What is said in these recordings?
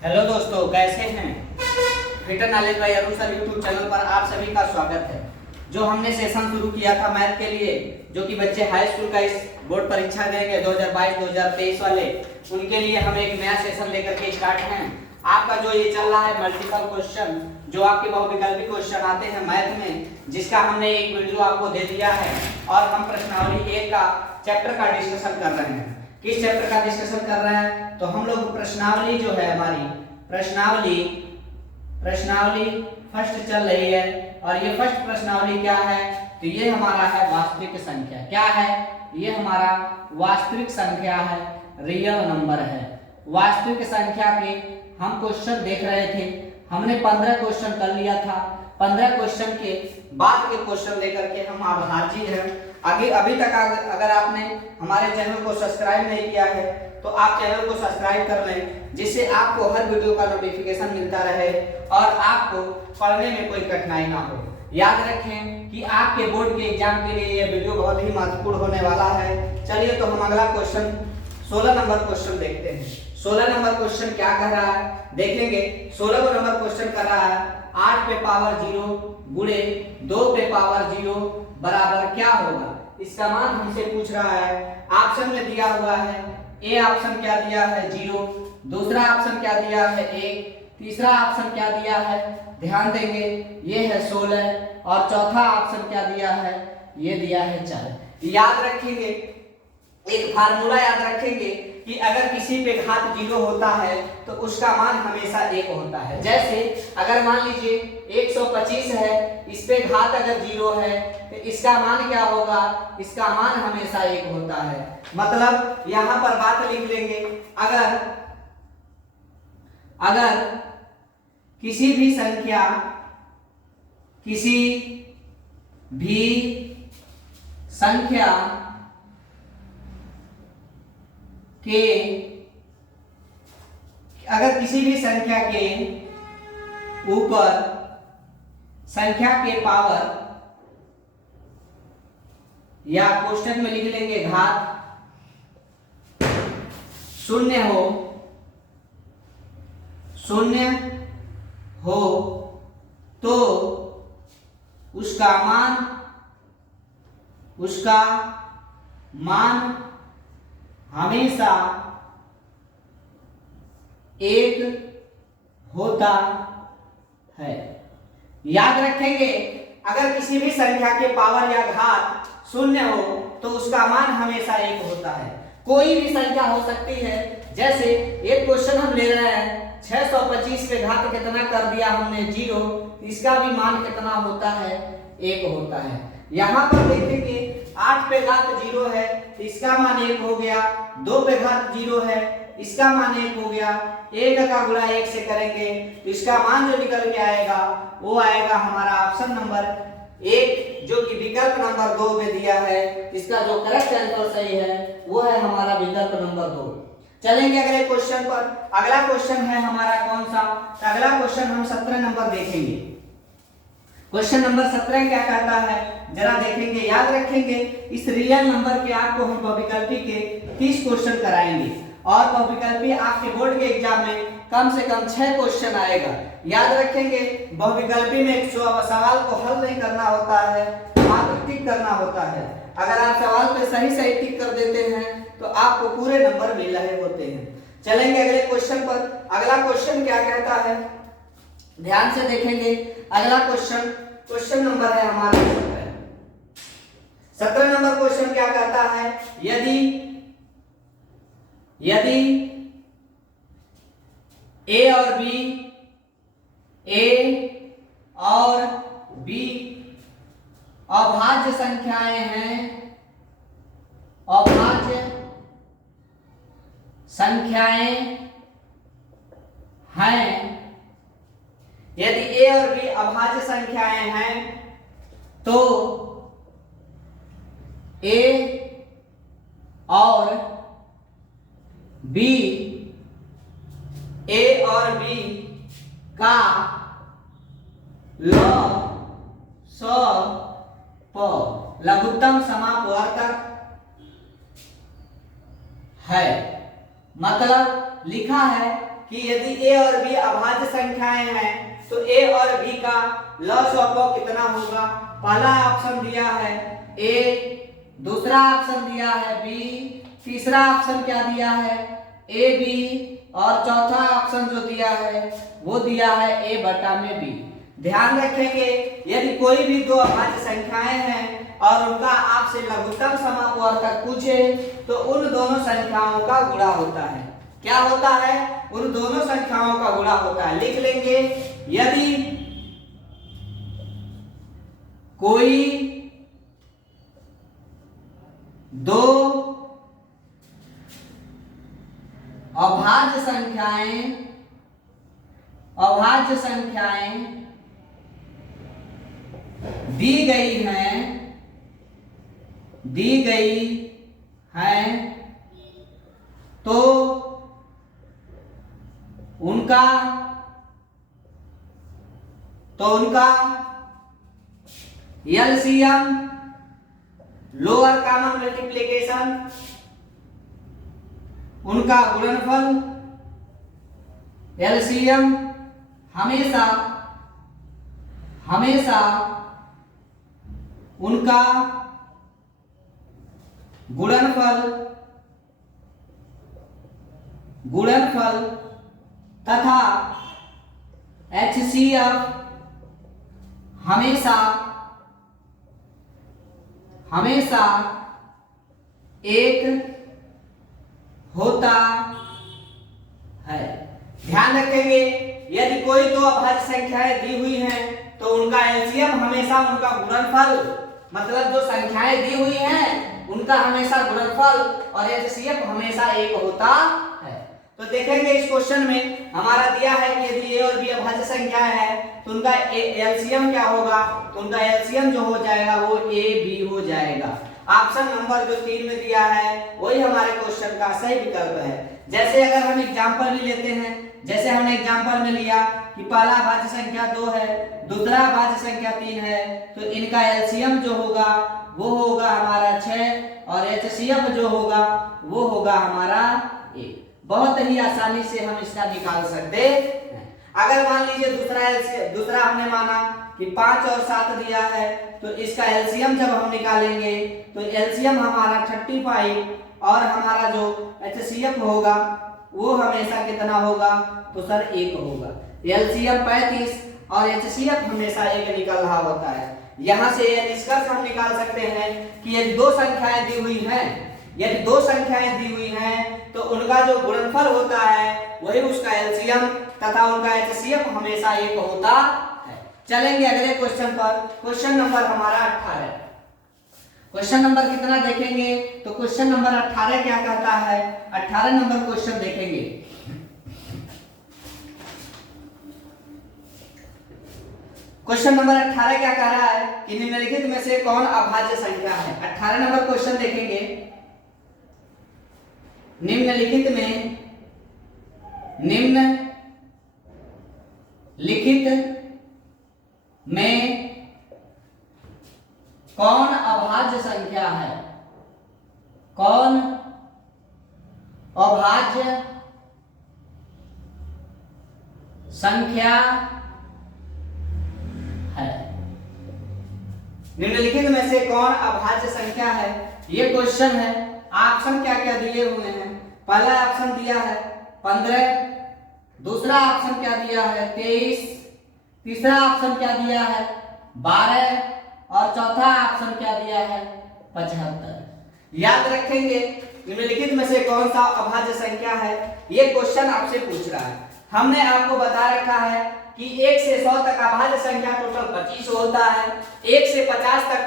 Hello दोस्तों, कैसे हैं। Fitter knowledge by Arun sir YouTube channel पर आप सभी का स्वागत है। जो हमने सेशन शुरू किया था मैथ के लिए, जो कि बच्चे हाई स्कूल का इस बोर्ड परीक्षा देंगे 2022-2023 वाले, उनके लिए हम एक नया सेशन लेकर के स्टार्ट हैं। आपका जो ये चल रहा है मल्टीपल क्वेश्चन, जो आपके बहुविकल्पी क्वेश्चन आते हैं मैथ में, जिसका हमने एक वीडियो आपको दे दिया है और हम प्रश्नावली 1 का चैप्टर का डिस्कशन कर रहे हैं। किस चैप्टर का डिस्कशन कर रहे हैं? तो हम लोग प्रश्नावली जो है हमारी प्रश्नावली फर्स्ट चल रही है और ये फर्स्ट प्रश्नावली क्या है? तो ये हमारा है वास्तविक संख्या। क्या है? ये हमारा वास्तविक संख्या है, रियल नंबर है। वास्तविक संख्या के हम क्वेश्चन देख रहे थे। हमने 15 क्वेश्चन कर लिया था। 15 क्वेश्चन के बाद के क्वेश्चन लेकर के हम आभारी हैं। आगे अभी तक अगर आपने हमारे चैनल को सब्सक्राइब नहीं किया है तो आप चैनल को सब्सक्राइब कर लें, जिससे आपको हर वीडियो का नोटिफिकेशन मिलता रहे और आपको पढ़ने में कोई कठिनाई ना हो। याद रखें कि आपके बोर्ड के एग्जाम के लिए यह वीडियो बहुत ही महत्वपूर्ण होने वाला है। चलिए तो हम अगला क्वेश्चन 16 नंबर क्वेश्चन देखते हैं। 16 नंबर क्वेश्चन क्या कह रहा है देखेंगे। 16 नंबर क्वेश्चन कर रहा है 8 पे पावर 0 गुणे 2 पे पावर 0 बराबर क्या होगा। इसका मान हमसे पूछ रहा है। ऑप्शन में दिया हुआ है, ए ऑप्शन क्या दिया है 0, दूसरा ऑप्शन क्या दिया है 1, तीसरा ऑप्शन क्या दिया है, ध्यान देंगे, ये है 16 और चौथा ऑप्शन क्या दिया है, ये दिया है 4। याद रखेंगे, एक फार्मूला याद रखेंगे कि अगर किसी पे घात 0 होता है तो उसका मान हमेशा 1 होता है। जैसे अगर मान लीजिए 125 है, इस पे घात अगर 0 है तो इसका मान क्या होगा? इसका मान हमेशा 1 होता है। मतलब यहां पर बात लिख लेंगे, अगर किसी भी संख्या के अगर किसी भी संख्या के ऊपर संख्या के पावर या कोष्ठक में लिख लेंगे घात 0 हो तो उसका मान हमेशा 1 होता है। याद रखेंगे, अगर किसी भी संख्या के पावर या घात 0 हो तो उसका मान हमेशा 1 होता है। कोई भी संख्या हो सकती है। जैसे एक क्वेश्चन हम ले रहे हैं, 625 पे घात कितना कर दिया हमने 0, इसका भी मान कितना होता है? 1 होता है। यहाँ पर देखेंगे 8 पे घात 0 है, इसका मान 1 हो गया। 2 पे घात 0 है, इसका मान 1 हो गया। 1 का गुणा 1 से करेंगे तो इसका मान जो निकल के आएगा वो आएगा हमारा ऑप्शन नंबर 1, जो कि विकल्प नंबर 2 में दिया है। इसका जो करेक्ट आंसर सही है वो है हमारा विकल्प नंबर 2। चलेंगे अगले क्वेश्चन पर। अगला क्वेश्चन है हमारा कौन सा? अगला क्वेश्चन हम 17 नंबर देखेंगे। क्वेश्चन नंबर 17 क्या कहता है जरा देखेंगे। याद रखेंगे, इस रियल नंबर के आपको हम बहुविकल्पी के 30 क्वेश्चन कराएंगे और बहुविकल्पी आपके बोर्ड के एग्जाम में कम से कम 6 क्वेश्चन आएगा। याद रखेंगे, बहुविकल्पी में एक सवाल को हल नहीं करना होता है, मात्र टिक करना होता है। अगर आप सवाल पे सही टिक कर देते हैं तो आपको पूरे नंबर मिल रहे होते हैं। चलेंगे अगले क्वेश्चन पर। अगला क्वेश्चन क्या कहता है ध्यान से देखेंगे। अगला क्वेश्चन नंबर है हमारा 17 नंबर क्वेश्चन क्या कहता है? यदि ए और बी अभाज्य संख्याएं हैं, यदि ए और बी अभाज्य संख्याएं हैं तो ए और बी का लघुत्तम समापवर्तक है। मतलब लिखा है कि यदि a और b अभाज्य संख्याएं हैं तो a और b का लॉस ऑफ कितना होगा। पहला ऑप्शन दिया है a, दूसरा ऑप्शन दिया है b, तीसरा ऑप्शन क्या दिया है a b, और चौथा ऑप्शन जो दिया है वो दिया है a बटा में b। ध्यान रखेंगे यदि कोई भी दो अभाज्य संख्याएं हैं और उनका आपसे लघुत्तम समापवर्तक पूछे तो उन दोनों संख्याओं का गुणा होता है। क्या होता है? उन दोनों संख्याओं का गुणा होता है। लिख लेंगे, यदि कोई दो अभाज्य संख्याएं दी गई हैं तो उनका एलसीएम लोअर कॉमन मल्टीप्लिकेशन, उनका गुणनफल एलसीएम हमेशा उनका गुणनफल तथा एचसीएफ हमेशा एक होता है। ध्यान रखेंगे यदि कोई दो अभाज्य संख्याएं दी हुई हैं तो उनका एलसीएम हमेशा उनका गुणनफल, मतलब जो संख्याएं दी हुई हैं उनका हमेशा गुणनफल और एचसीएफ हमेशा एक होता है। तो देखेंगे इस क्वेश्चन में हमारा दिया है कि यदि ए और बी अभाज्य संख्या है तो उनका एलसीएम क्या होगा, तो उनका एलसीएम जो हो जाएगा वो ए बी हो जाएगा। ऑप्शन नंबर जो 3 में दिया है वही हमारे क्वेश्चन का सही विकल्प है। जैसे अगर हम एग्जांपल भी लेते हैं, जैसे हमने एग्जांपल में लिया कि पहला अभाज्य संख्या 2 है, दूसरा अभाज्य संख्या 3 है, तो इनका एलसीएम जो होगा वो होगा हमारा 6 और एचसीएफ जो होगा वो होगा हमारा 1। बहुत ही आसानी से हम इसका निकाल सकते हैं। अगर मान लीजिए दूसरा हमने माना कि 5 और 7 दिया है तो इसका एलसीएम जब हम निकालेंगे तो एलसीएम हमारा 35 और हमारा जो एचसीएफ होगा वो हमेशा कितना होगा, तो सर 1 होगा। एलसीएम 35 और एचसीएफ हमेशा 1 निकल रहा होता है। यहाँ से यह निष्कर्ष हम निकाल सकते हैं कि यदि दो संख्याएं दी हुई हैं तो उनका जो गुणनफल होता है वही उसका एलसीएम तथा उनका एचसीएफ हमेशा 1 होता है। चलेंगे अगले क्वेश्चन पर। क्वेश्चन नंबर हमारा 18। क्वेश्चन नंबर कितना देखेंगे, तो क्वेश्चन नंबर 18 क्या कहता है, 18 नंबर क्वेश्चन देखेंगे। क्वेश्चन नंबर 18 क्या कह रहा है कि निम्नलिखित में से कौन अभाज्य संख्या है। 18 नंबर क्वेश्चन देखेंगे। निम्नलिखित में कौन अभाज्य संख्या है, कौन अभाज्य संख्या है। निम्नलिखित में से कौन अभाज्य संख्या है, ये क्वेश्चन है। ऑप्शन क्या क्या दिए हुए हैं। पहला ऑप्शन दिया है 15, दूसरा ऑप्शन क्या दिया है 23, तीसरा ऑप्शन क्या दिया है 12 और चौथा ऑप्शन क्या दिया है 75। याद रखेंगे निम्नलिखित में से कौन सा अभाज्य संख्या है, ये क्वेश्चन आपसे पूछ रहा है। हमने आपको बता रखा है कि 1 से 100 तक अभाज्य संख्या टोटल 25 होता है, 1 से 50 तक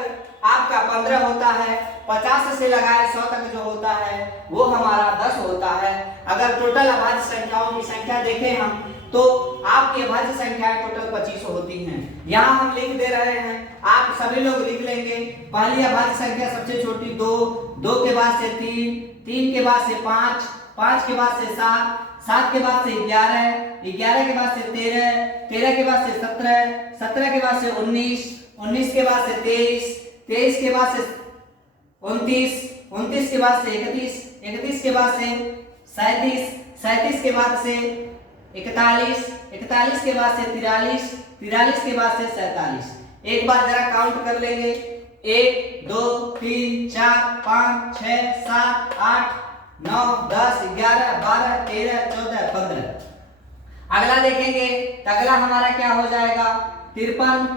आपका 15 होता है, 50 से लगाए 100 तक जो होता है वो हमारा 10 होता है। अगर टोटल अभाज्य संख्याओं की संख्या देखें हम तो आपकी अभाज्य संख्याएं टोटल 25 होती हैं। यहाँ हम लिख दे रहे हैं, आप सभी लोग लिख लेंगे। पहली अभाज्य संख्या सबसे छोटी 2, 2 के बाद से 3, 3 के बाद से 5, 5 के बाद से 7, 7 के बाद से 11, 11 के बाद से 13, 13 के बाद से 17, 17 के बाद से 19, 19 के बाद से 23, 23 के बाद से 29, 29 के बाद से 31, 31 के बाद से 37, 37 के बाद से 41, 41 के बाद से 43, 43 के बाद से 47। एक बार जरा काउंट कर लेंगे, 1 2 3 4 5 6 7 8 9 10 11 12 13 14 15। अगला देखेंगे तो अगला हमारा क्या हो जाएगा 53,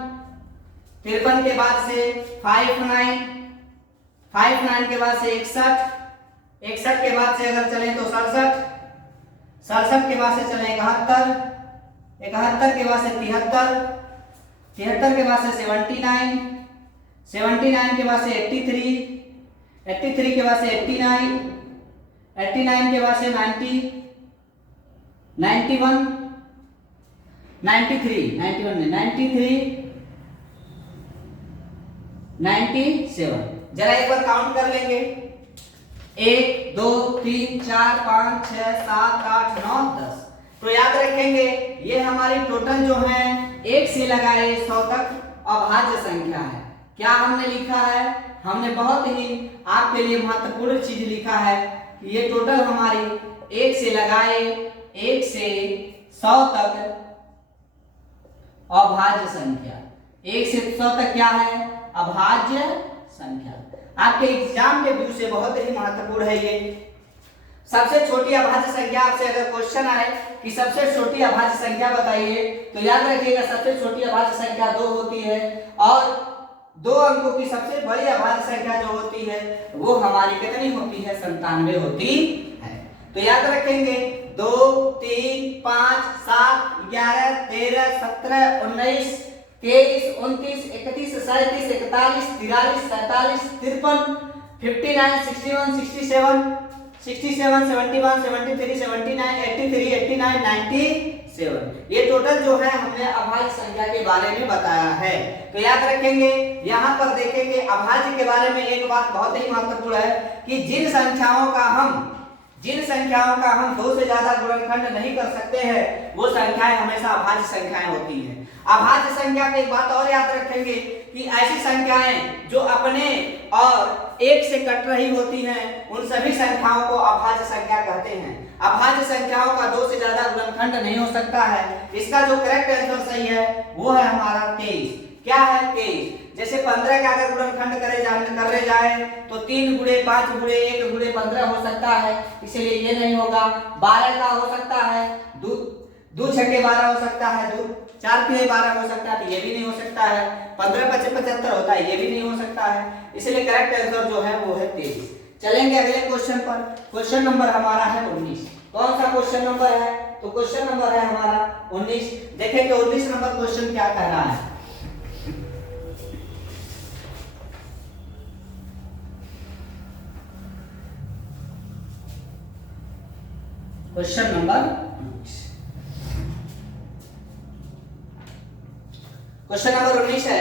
53 के बाद से 59, 59 के बाद से 61, 61 के बाद से अगर चले तो 67, 67 के बाद से चले 71, 71 के बाद से 73, 73 के बाद से 79, 79 के बाद से 83, 83 के बाद से 89, 89 के बाद से 90, 91, 93, 91 नहीं 93, 97। जरा एक बार काउंट कर लेंगे, 1 2 3 4 5 6 7 8 9 10। तो याद रखेंगे ये हमारी टोटल जो है 1 से लगाए 100 तक अभाज्य संख्या है। क्या हमने लिखा है, हमने बहुत ही आपके लिए महत्वपूर्ण चीज लिखा है कि ये टोटल हमारी 1 से लगाए 1 से 100 तक अभाज्य संख्या, 1 से 100 तक क्या है अभाज्य संख्या। आपके एग्जाम के व्यू से बहुत ही महत्वपूर्ण है ये। सबसे छोटी अभाज्य संख्या आपसे अगर क्वेश्चन आए कि सबसे छोटी अभाज्य संख्या बताइए तो याद रखिएगा सबसे छोटी अभाज्य संख्या 2 होती है और 2 अंकों की सबसे बड़ी अभाज्य संख्या जो होती है वो हमारी कितनी होती है 97 होती है। तो याद रखेंगे 2 3 5 7 11 13 17 19 23 29 31 37 41 43 47 53 59 61 67 67 71 73 79 83 89 97। ये टोटल जो है हमने अभाज्य संख्या के बारे में बताया है। तो याद रखेंगे यहाँ पर देखेंगे अभाज्य के बारे में एक बात बहुत ही महत्वपूर्ण है कि जिन संख्याओं का हम 2 से ज्यादा गुणनखंड नहीं कर सकते हैं वो संख्याएं हमेशा अभाज्य संख्याएं होती हैं। अभाज्य संख्या की एक बात और याद रखेंगे कि ऐसी संख्याएं जो अपने और 1 से कट रही होती हैं उन सभी संख्याओं को अभाज्य संख्या कहते हैं। अभाज्य संख्याओं का 2 से ज्यादा गुणनखंड नहीं हो सकता है। इसका जो करेक्ट आंसर सही है वो है हमारा 23। क्या है 23। जैसे 15 का अगर गुणनखंड करे जाए तो 3 गुणे 5 गुणे 1 गुणे 15 हो सकता है, इसलिए ये नहीं होगा। 12 का हो सकता है, 2 छक्के 12 हो सकता है, 4 तिहाई 12 हो सकता है, तो ये भी नहीं हो सकता है। 15 25 75 होता है, ये भी नहीं हो सकता है। इसलिए करेक्ट आंसर जो है वो है 23। चलेंगे अगले क्वेश्चन पर। क्वेश्चन नंबर हमारा है 19। कौन सा क्वेश्चन नंबर है? तो क्वेश्चन नंबर है हमारा 19। देखेंगे 19 नंबर क्वेश्चन क्या कह रहा है। क्वेश्चन नंबर 19 है,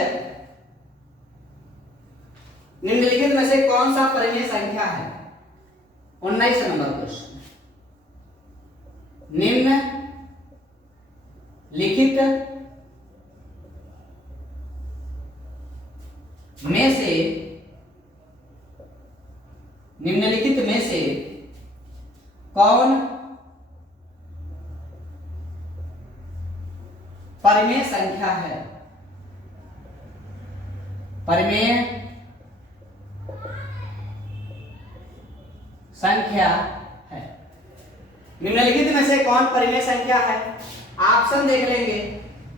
निम्नलिखित में से कौन सा परिमेय संख्या है? 19 नंबर क्वेश्चन, निम्नलिखित में से कौन परिमेय संख्या है? परिमेय संख्या है। निम्नलिखित में से कौन परिमेय संख्या है? ऑप्शन देख लेंगे।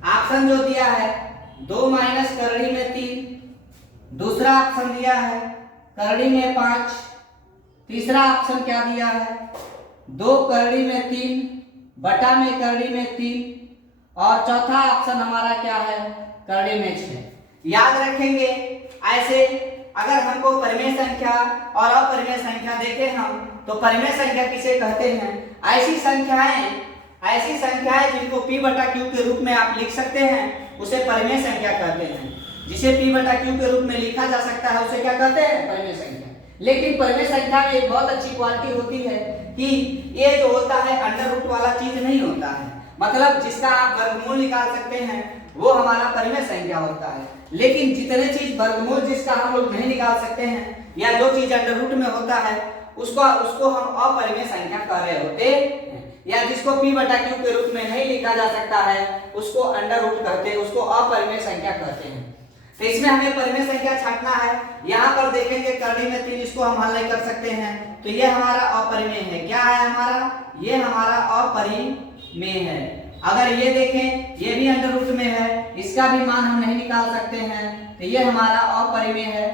ऑप्शन जो दिया है 2 माइनस करड़ी में 3, दूसरा ऑप्शन दिया है करड़ी में 5, तीसरा ऑप्शन क्या दिया है 2 करड़ी में 3 बटा में करड़ी में 3 और चौथा ऑप्शन हमारा क्या है करड़ी में 6। याद रखेंगे ऐसे अगर हमको परिमेय संख्या और अपरिमेय संख्या देखें हम तो परिमेय संख्या किसे कहते हैं? ऐसी संख्याएं जिनको p बटा q के रूप में आप लिख सकते हैं उसे परिमेय संख्या कहते हैं। जिसे p बटा q के रूप में लिखा जा सकता है उसे क्या कहते हैं? परिमेय संख्या। लेकिन परिमेय संख्या में एक बहुत अच्छी क्वालिटी होती है कि ये जो होता है अंडर रूट वाला चीज नहीं होता है, मतलब जिसका आप वर्गमूल निकाल सकते हैं वो हमारा परिमेय संख्या होता है। लेकिन जितने चीज वर्गमूल जिसका हम लोग नहीं निकाल सकते हैं या जो चीज अंडर रूट में होता है उसको हम अपरिमेय संख्या कह रहे होते हैं। या जिसको p बटा q के रूप में नहीं लिखा जा सकता है उसको अंडर रूट कहते हैं, उसको अपरिमेय संख्या कहते हैं। तो इसमें हमें परिमेय संख्या छांटना है। यहाँ पर देखेंगे करनी में 3, इसको हम हल नहीं कर सकते हैं, तो ये हमारा अपरिमेय है। क्या है हमारा? ये हमारा अपरिमेय है। अगर ये देखें ये भी अंडर रूट में है, इसका भी मान हम नहीं निकाल सकते हैं, तो ये हमारा अपरिमेय है।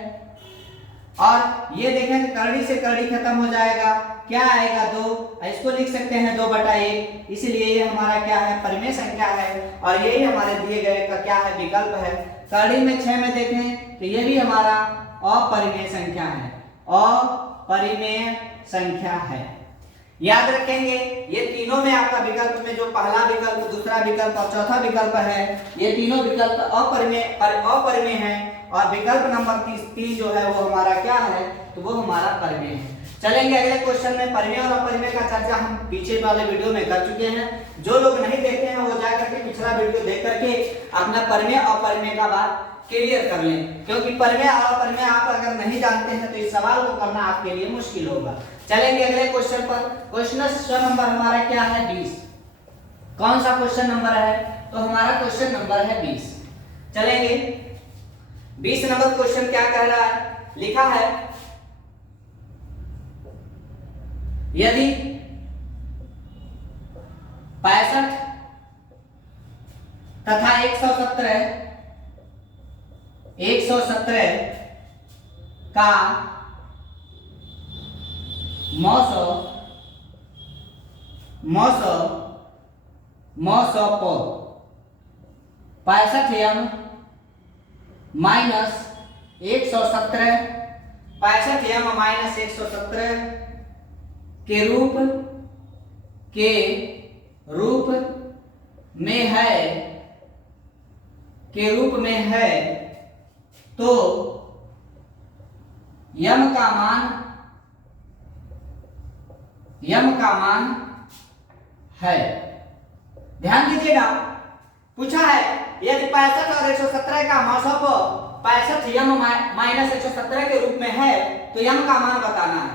और ये देखें करड़ी से करड़ी खत्म हो जाएगा, क्या आएगा 2, इसको लिख सकते हैं 2/1, इसलिए ये हमारा क्या है? परिमेय संख्या है। और यही हमारे दिए गए का क्या है? विकल्प है। करड़ी में 6 में देखें तो ये भी हमारा अपरिमेय संख्या है, अपरिमेय संख्या है। याद रखेंगे ये तीनों में आपका विकल्प में जो पहला विकल्प, दूसरा विकल्प और चौथा विकल्प है, ये तीनों विकल्प अपरिमेय है। और विकल्प नंबर 3 जो है वो हमारा क्या है? तो वो हमारा परिमेय है। चलेंगे अगले क्वेश्चन में। परिमेय और अपरिमेय का चर्चा हम पीछे वाले वीडियो में कर चुके हैं। जो लोग नहीं देखे हैं वो जाकर के पिछला वीडियो देख करके अपना परिमेय और अपरिमेय का बात क्लियर कर लें, क्योंकि परिमेय और अपरिमेय आप अगर नहीं जानते हैं तो इस सवाल को करना आपके लिए मुश्किल होगा। चलेंगे अगले क्वेश्चन पर। क्वेश्चन नंबर हमारा क्या है? 20। कौन सा क्वेश्चन नंबर है? तो हमारा क्वेश्चन नंबर है 20। चलेंगे 20 नंबर क्वेश्चन क्या कह रहा है? लिखा है यदि 65 तथा 117 का मौसों को 65m माइनस 117 65m माइनस 117 के रूप में है तो यम का मान है। ध्यान दीजिएगा, पूछा है यदि 65 और 117 का मौसों को 65m माइनस 117 के रूप में है तो यम का मान बताना है।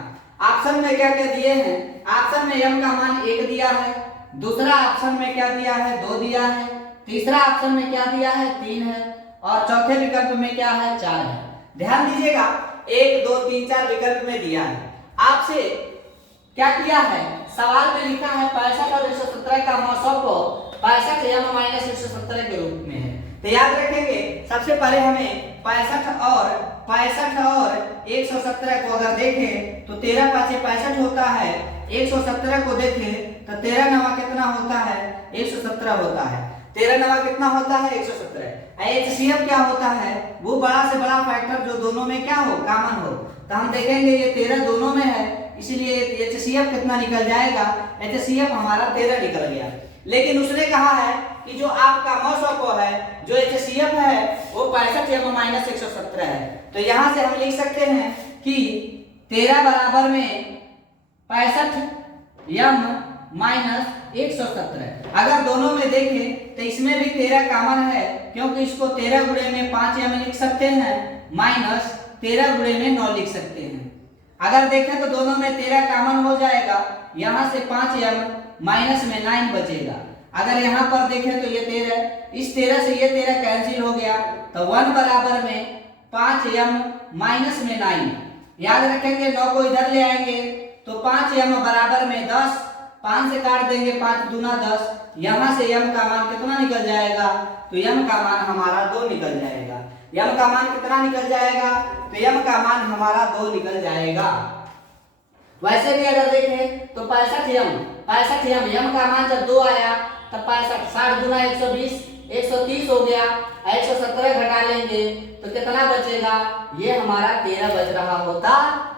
ऑप्शन में क्या क्या दिए हैं? ऑप्शन में यम का मान 1 दिया है, दूसरा ऑप्शन में क्या दिया है? 2 दिया है, तीसरा ऑप्शन में क्या दिया है? 3 है, और चौथे विकल्प में क्या है? 4 है। ध्यान दीजिएगा 1 2 3 4 विकल्प में दिया है। आपसे क्या किया है? सवाल में लिखा है 65 और 117 का मौसों को 65m माइनस 117 के रूप में है। तो याद रखेंगे सबसे पहले हमें 65 और 117 को अगर देखें तो 13 5 65 होता है। 117 को देखें तो 13 9 कितना होता है? 117 होता है। 13 9 कितना होता है? 117। एचसीएफ क्या होता है? वो बड़ा से बड़ा फैक्टर जो दोनों में क्या हो? कॉमन हो। तो हम देखेंगे ये 13 दोनों में है, इसलिए एचसीएफ कितना निकल जाएगा? एचसीएफ हमारा 13 निकल गया। लेकिन उसने कहा है कि जो आपका मौसों को है, जो एचसीएफ है वो 65m माइनस 117 है। तो यहां से हम लिख सकते हैं कि 13 बराबर में 65m माइनस 117। अगर दोनों में देखें तो इसमें भी 13 कॉमन है, क्योंकि इसको 13 गुणे में 5m लिख सकते हैं, माइनस 13 गुणे में 9 लिख सकते हैं। अगर देखें तो दोनों में 13 कॉमन हो जाएगा, यहां से 5m माइनस में 9 बचेगा। अगर यहाँ पर देखें तो ये 13, इस 13 से ये 13 कैंसिल हो गया, तो 1 बराबर में 5m माइनस में 9। याद रखेंगे 9 को इधर ले आएंगे तो 5m बराबर में 10, 5 से काट देंगे 5 दूना 10, यहाँ से m का मान कितना निकल जाएगा? तो m का मान हमारा 2 निकल जाएगा। m का मान कितना निकल जाएगा? तो m का मान हमारा 2 निकल जाएगा। वैसे भी अगर देखें तो 65m m का मान जब 2 आया तब 65 60 दूना 120, 130 हो गया। 117 घटा लेंगे तो कितना बचेगा? ये हमारा 13 बच रहा होता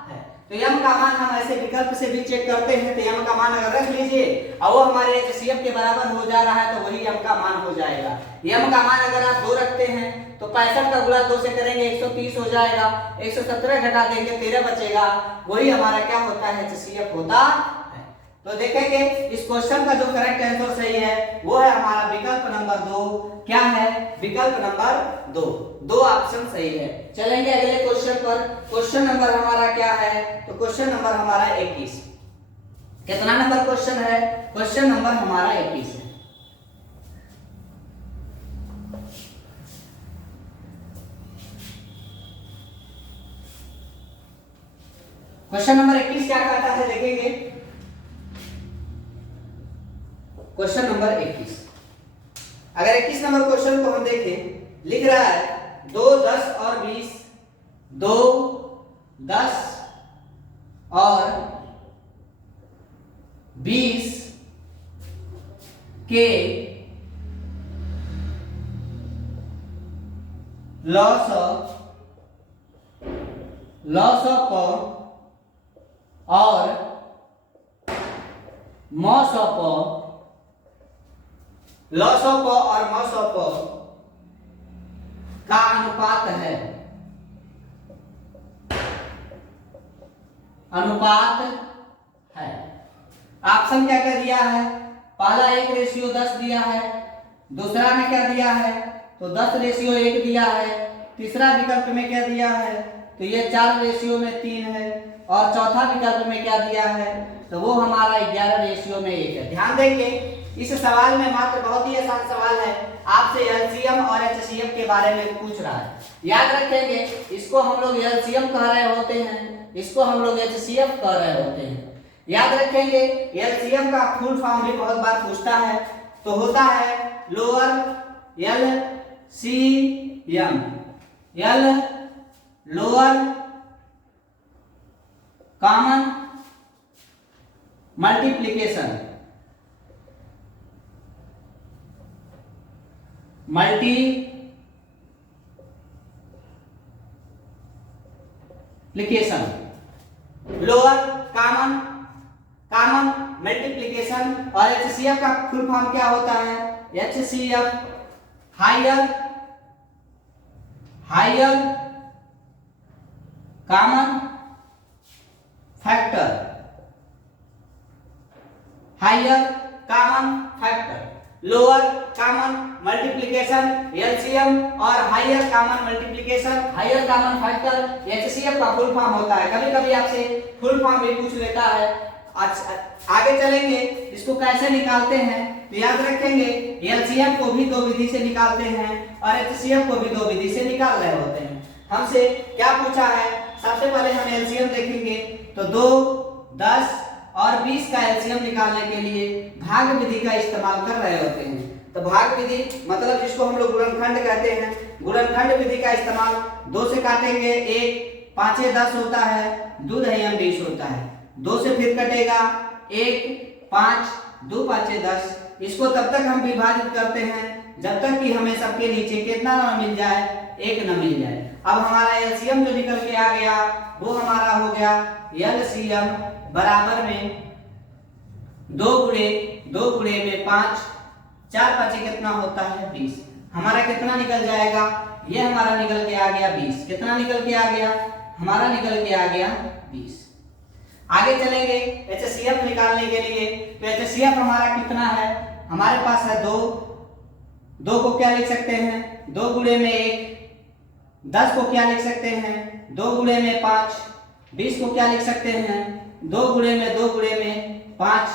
है। तो m का मान हम ऐसे विकल्प से भी चेक करते हैं, तो m का मान अगर रख लीजिए और वो हमारे एचसीएफ के बराबर हो जा रहा है तो वही m का मान हो जाएगा। m का मान अगर आप 2 रखते हैं तो 65 का गुणा 2 से करेंगे 130 हो जाएगा, 117 घटा देंगे 13 बचेगा, वही हमारा क्या होता है? एचसीएफ होता है। तो देखेंगे इस क्वेश्चन का जो करेक्ट आंसर सही है वो है हमारा विकल्प नंबर 2। क्या है? विकल्प नंबर 2 ऑप्शन सही है। चलेंगे अगले क्वेश्चन पर। क्वेश्चन नंबर हमारा क्या है? तो क्वेश्चन नंबर हमारा 21। कितना नंबर क्वेश्चन है? क्वेश्चन नंबर हमारा 21 है। क्वेश्चन नंबर 21 क्या कहता है देखेंगे। क्वेश्चन नंबर 21, अगर 21 नंबर क्वेश्चन को हम देखें, लिख रहा है 2, 10 और 20, 2, 10 और 20 के लॉस ऑफ और मॉस ऑफ का अनुपात है। ऑप्शन क्या क्या दिया है? पहला 1:10 दिया है, दूसरा में क्या दिया है तो 10:1 दिया है, तीसरा विकल्प में क्या दिया है तो ये 4:3 है, और चौथा विकल्प में क्या दिया है तो वो हमारा 11:1 है। ध्यान देंगे इस सवाल में मात्र बहुत ही आसान सवाल है, आपसे एलसीएम और एचसीएफ के बारे में पूछ रहा है। याद रखेंगे इसको हम लोग एलसीएम कह रहे होते हैं, इसको हम लोग एचसीएफ कह रहे होते हैं। याद रखेंगे एलसीएम का फुल फॉर्म भी बहुत बार पूछता है, तो होता है lower LCM, lower common multiplication, lower common multiplication. और एचसीएफ का फुल फॉर्म क्या होता है? HCF higher common factor, lower common multiplication LCM और higher common multiplication, higher common factor HCF का फुल फॉर्म होता है। कभी कभी आपसे फुल फॉर्म भी पूछ लेता है। आगे चलेंगे इसको कैसे निकालते हैं, तो याद रखेंगे एलसीएम को भी 2 विधि से निकालते हैं और एचसीएफ को भी 2 विधि से निकाल रहे होते हैं। हमसे क्या पूछा है? सबसे पहले हम एलसीएम देखेंगे, तो 2, 10 और 20 का एलसीएम निकालने के लिए भाग विधि का इस्तेमाल कर रहे होते हैं। तो भाग विधि मतलब जिसको हम लोग गुणनखंड कहते हैं, गुणनखंड विधि का इस्तेमाल 2 से काटेंगे 1, 5 10 होता है, 2 दहियम 20 होता है, 2 से फिर कटेगा 1, 5, 2 5 10। इसको तब तक हम विभाजित करते हैं जब तक कि हमें सबके नीचे कितना न मिल जाए, 1 न मिल जाए। अब हमारा एलसीएम जो निकल के आ गया वो हमारा हो गया एलसीएम बराबर में 2 गुणे में 5, 4 5 कितना होता है 20। हमारा कितना निकल जाएगा? ये हमारा निकल के आ गया 20। कितना निकल के आ गया? हमारा निकल के आ गया 20। आगे चलेंगे एचसीएफ निकालने के लिए, तो एचसीएफ हमारा कितना है? हमारे पास है 2 को क्या लिख सकते हैं 2 गुणे में 1, 10 को क्या लिख सकते हैं 2 गुणे में 5, 20 को क्या लिख सकते हैं 2 गुणे में 5।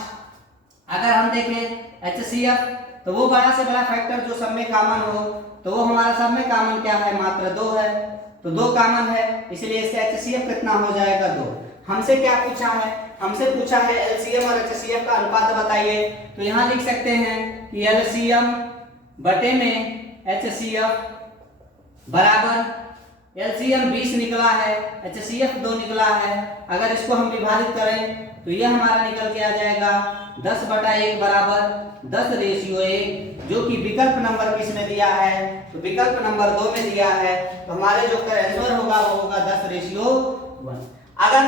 अगर हम देखें एचसीएफ तो वो बड़ा से बड़ा फैक्टर जो सब में कॉमन हो, तो वो हमारा सब में कॉमन क्या है? मात्र 2 है, तो 2 कॉमन है, इसलिए इससे एचसीएफ कितना हो जाएगा 2। हमसे क्या पूछा है? हमसे पूछा है एलसीएम और एचसीएफ का अनुपात बताइए। तो यहाँ लिख सकते हैं कि एलसीएम बटे में एचसीएफ बराबर एलसीएम 20 निकला है, एचसीएफ 2 निकला है। अगर इसको हम विभाजित करें तो यह हमारा निकल के आ जाएगा 10/1 बराबर 10:1, जो कि विकल्प नंबर किसमें दिया है? तो विकल्प नंबर 2 में दिया है। तो हमारे जो आंसर होगा वो होगा 10:1। अगर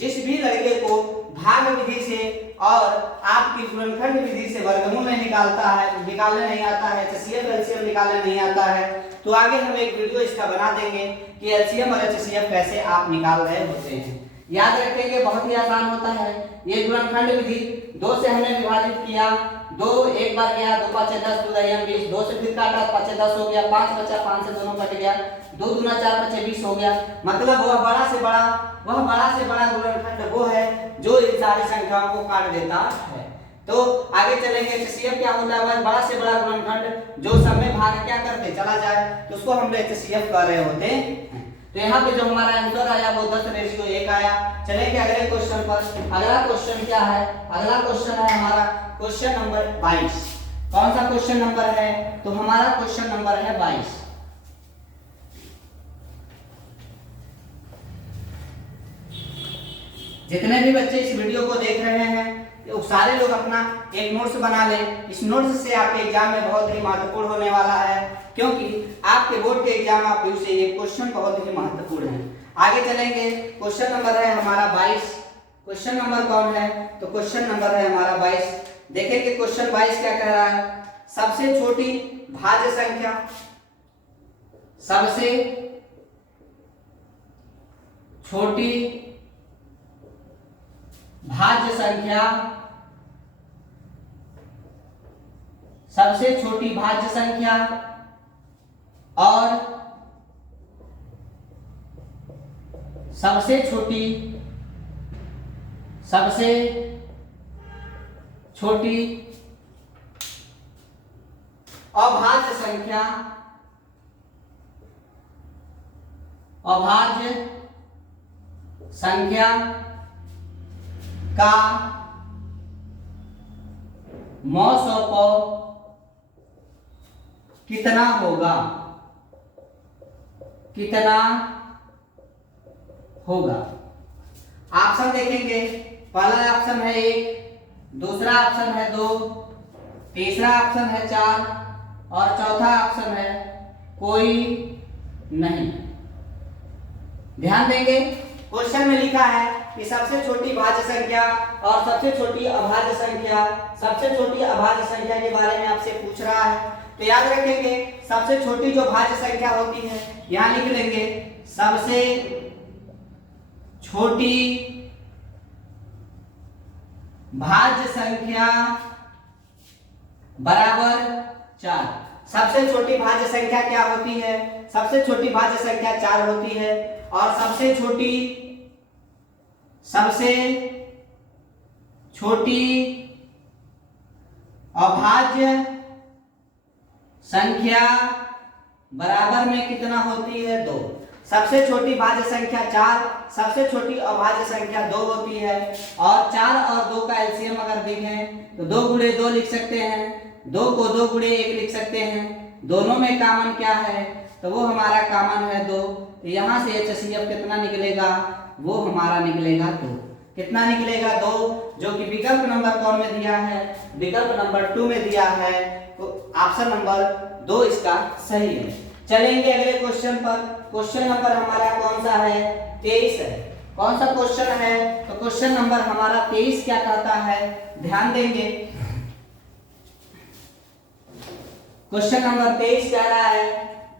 जिस भी लड़के को भाग विधि से और आपकी गुणनखंड विधि से वर्गमूल नहीं निकालने नहीं आता है, एचसीएफ एलसीएम निकालने नहीं आता है, तो आगे हम एक वीडियो इसका बना देंगे कि एलसीएम और एचसीएफ कैसे आप निकाल रहे होते हैं। याद रखेंगे बहुत ही आसान होता है ये गुणनखंड विधि। 2 से हमने विभाजित किया, 2 एक बार गया, 2 5 10, 2 दहिया 20, 2 से फिर काटा, 5 10 हो गया, 5 बचा, 5 से दोनों कट गया, 2 दूना 4 5 20 हो गया। मतलब वह बड़ा से बड़ा गुणनखंड वो है जो इन सारी संख्याओं को काट देता है। तो आगे चलेंगे, एचसीएफ क्या होता है, वह बड़ा से बड़ा गुणनखंड जो सब में भाग क्या करते चला जाए, तो उसको हम एचसीएफ कर रहे होते हैं। तो यहाँ पे जो हमारा आंसर आया वो 10:1 आया। चलेंगे अगले क्वेश्चन पर। अगला क्वेश्चन क्या है, अगला क्वेश्चन है हमारा क्वेश्चन नंबर 22। कौन सा क्वेश्चन नंबर है, तो हमारा क्वेश्चन नंबर है 22। जितने भी बच्चे इस वीडियो को देख रहे हैं तो सारे लोग अपना एक नोट्स बना लें। इस नोट्स से आपके एग्जाम में बहुत ही महत्वपूर्ण होने वाला है, क्योंकि आपके बोर्ड के एग्जाम आप से ये क्वेश्चन बहुत ही महत्वपूर्ण है। आगे चलेंगे, क्वेश्चन नंबर है हमारा 22। क्वेश्चन नंबर कौन है, तो क्वेश्चन नंबर है हमारा 22। देखेंगे क्वेश्चन 22 क्या कह रहा है। सबसे छोटी भाज्य संख्या, सबसे छोटी भाज्य संख्या, सबसे छोटी भाज्य संख्या और सबसे छोटी अभाज्य संख्या, अभाज्य संख्या का मौसोपो कितना होगा, कितना होगा। ऑप्शन देखेंगे, पहला ऑप्शन है 1, दूसरा ऑप्शन है 2, तीसरा ऑप्शन है 4 और चौथा ऑप्शन है कोई नहीं। ध्यान देंगे, क्वेश्चन में लिखा है कि सबसे छोटी भाज्य संख्या और सबसे छोटी अभाज्य संख्या, सबसे छोटी अभाज्य संख्या के बारे में आपसे पूछ रहा है। तो याद रखेंगे, सबसे छोटी जो भाज्य संख्या होती है, यहां लिख लेंगे सबसे छोटी भाज्य संख्या बराबर 4। सबसे छोटी भाज्य संख्या क्या होती है, सबसे छोटी भाज्य संख्या 4 होती है और सबसे छोटी अभाज्य संख्या बराबर में कितना होती है, 2। सबसे छोटी भाज्य संख्या 4, सबसे छोटी अभाज्य संख्या 2 होती है और 4 और 2 का एलसीएम अगर देखें तो 2 गुणे 2 लिख सकते हैं, 2 को 2 गुणे 1 लिख सकते हैं। दोनों में कॉमन क्या है, तो वो हमारा कॉमन है 2। तो यहाँ से एचसीएफ कितना निकलेगा, वो हमारा निकलेगा 2। कितना निकलेगा, 2, जो कि विकल्प नंबर कौन में दिया है, विकल्प नंबर 2 में दिया है। तो ऑप्शन नंबर 2 इसका सही है। चलेंगे अगले क्वेश्चन पर। क्वेश्चन नंबर हमारा कौन सा है, 23 है। कौन सा क्वेश्चन है, तो क्वेश्चन नंबर हमारा 23 क्या कहता है, ध्यान देंगे। क्वेश्चन नंबर 23 कह रहा है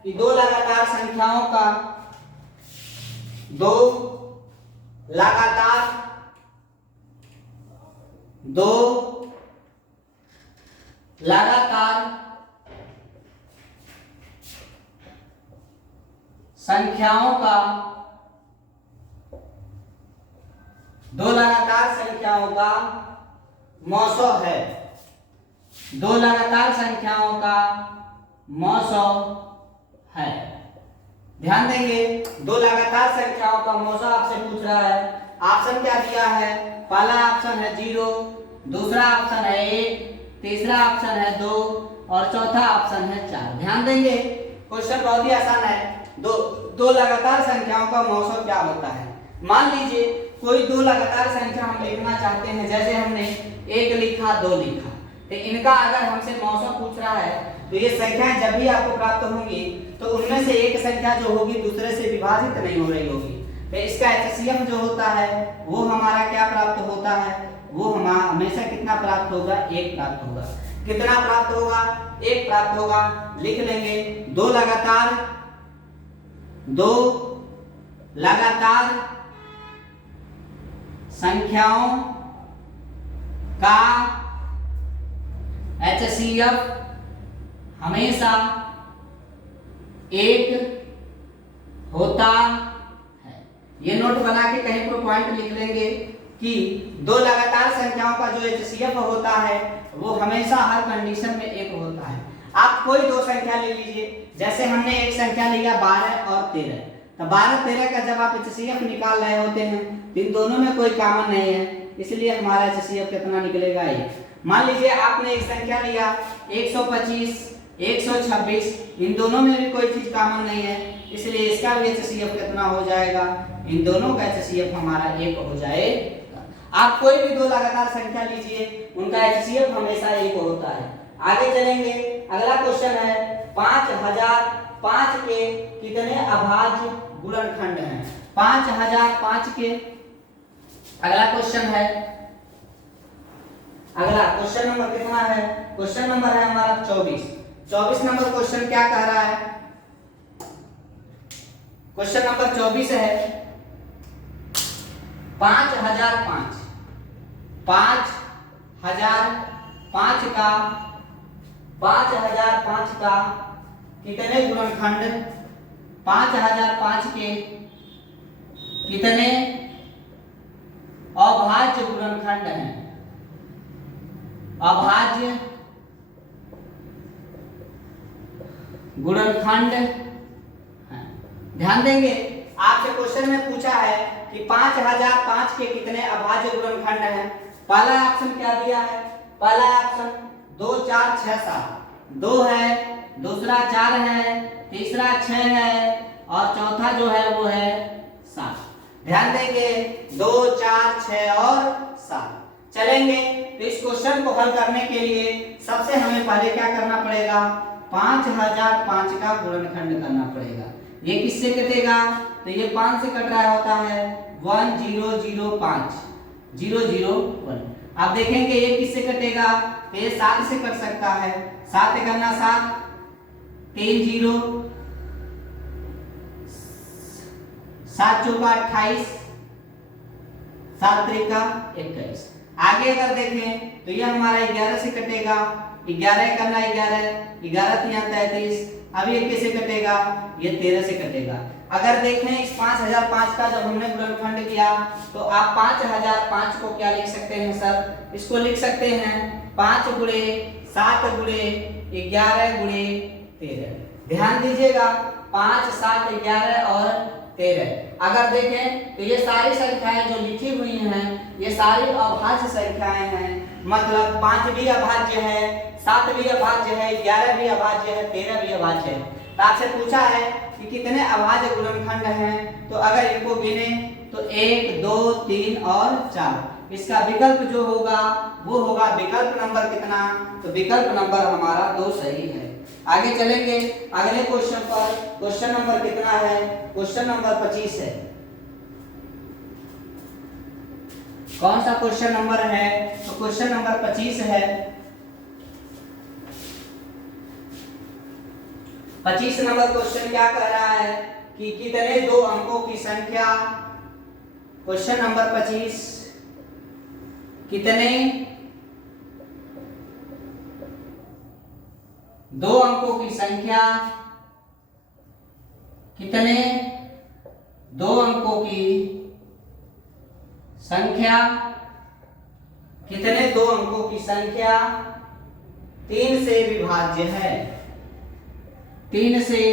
कि दो लगातार संख्याओं का दो लगातार संख्याओं का मौसो है, दो लगातार संख्याओं का मौसो है। ध्यान देंगे, दो लगातार संख्याओं का मौसो आपसे पूछ रहा है। ऑप्शन क्या दिया है, पहला ऑप्शन है 0, दूसरा ऑप्शन है 1, तीसरा ऑप्शन है 2 और चौथा ऑप्शन है 4। ध्यान देंगे, क्वेश्चन बहुत ही आसान है। दो लगातार संख्याओं का मौसो क्या होता है। मान लीजिए कोई दो लगातार संख्या हम लिखना चाहते हैं, जैसे हमने 1 लिखा, 2 लिखा, तो इनका अगर हमसे मौसो पूछ रहा है तो ये संख्याएं जब भी आपको प्राप्त होंगी तो उनमें से एक संख्या जो होगी दूसरे से विभाजित नहीं हो रही होगी, तो इसका एचसीएफ जो होता है वो हमारा क्या प्राप्त होता है, वो हमेशा कितना प्राप्त होगा, 1 प्राप्त होगा। कितना प्राप्त होगा, 1 प्राप्त होगा। लिख लेंगे, दो लगातार संख्याओं का HCF हमेशा एक होता है। ये नोट बना के कहीं पर पॉइंट लिख लेंगे कि दो लगातार संख्याओं का जो HCF होता है वो हमेशा हर कंडीशन में एक होता है। आप कोई दो संख्या ले लीजिए, जैसे हमने एक संख्या लिया 12 और 13, तो 12-13 का जब आप HCF निकाल रहे होते हैं तो इन दोनों में कोई कॉमन नहीं है, इसलिए हमारा HCF कितना निकलेगा 1। मान लीजिए आपने एक संख्या लिया 125, 126, इन दोनों में भी कोई चीज कॉमन नहीं है, इसलिए इसका भी HCF कितना हो जाएगा, इन दोनों का HCF हमारा 1 हो जाएगा। आप कोई भी दो लगातार संख्या लीजिए, उनका HCF हमेशा 1 होता है। आगे चलेंगे, अगला क्वेश्चन है 5005 के कितने अभाज्य गुणनखंड हैं। 5005 के अगला क्वेश्चन है, अगला क्वेश्चन नंबर कितना है, क्वेश्चन नंबर है हमारा 24 नंबर क्वेश्चन क्या कह रहा है, क्वेश्चन नंबर 24 है 5005 का कितने गुणनखंड, 5005 के कितने अभाज्य गुणनखंड हैं, अभाज्य गुणनखंड हैं। ध्यान देंगे, आपसे क्वेश्चन में पूछा है कि 5005 के कितने अभाज्य गुणनखंड हैं। पहला ऑप्शन क्या दिया है, पहला ऑप्शन 2 4 6 7, 2 है, दूसरा 4 है, तीसरा 6 है और चौथा जो है वो है 7। ध्यान देंगे 2 4 6 और 7 चलेंगे। तो इस क्वेश्चन को हल करने के लिए सबसे हमें पहले क्या करना पड़ेगा, 5005 का गुणनखंड करना पड़ेगा। ये किससे कटेगा, तो ये 5 से कट रहा होता है 1 0 0 5 0 0 1। आप देखेंगे ये किससे कटेगा, तो ये 7 से कट सकता है, 7 करना 7 3 0 7 चौका 28 7 त्रिका 21। आगे अगर देखें तो ये हमारा 11 से कटेगा, 11 करना 11 11 3 33। अब ये कैसे कटेगा, ये 13 से कटेगा। अगर देखें इस 5005 का जब हमने गुणनखंड किया तो आप 5005 को क्या लिख सकते हैं सर, इसको लिख सकते हैं 5 गुणे 7 गुणे 11 गुणे 13। ध्यान दीजिएगा 5 7 11 और 13। अगर देखें तो ये सारी संख्याएं जो लिखी हुई हैं ये सारी अभाज्य संख्याएं हैं, मतलब 5 भी अभाज्य है, 7 भी अभाज्य है, 11 भी अभाज्य है, 13 भी अभाज्य है। तो आपसे पूछा है कि कितने अभाज्य गुणनखंड हैं, तो अगर इनको गिने तो 1 2 3 और 4। इसका विकल्प जो होगा वो होगा विकल्प नंबर कितना, तो विकल्प नंबर हमारा 2 सही है। आगे चलेंगे अगले क्वेश्चन पर, क्वेश्चन नंबर कितना है, क्वेश्चन नंबर 25 है। कौन सा क्वेश्चन नंबर है, तो क्वेश्चन नंबर 25 है। 25 नंबर क्वेश्चन क्या कह रहा है कि कितने दो अंकों की संख्या, क्वेश्चन नंबर 25 कितने दो अंकों की संख्या, कितने दो अंकों की संख्या, कितने दो अंकों की संख्या 3 से विभाज्य है, 3 से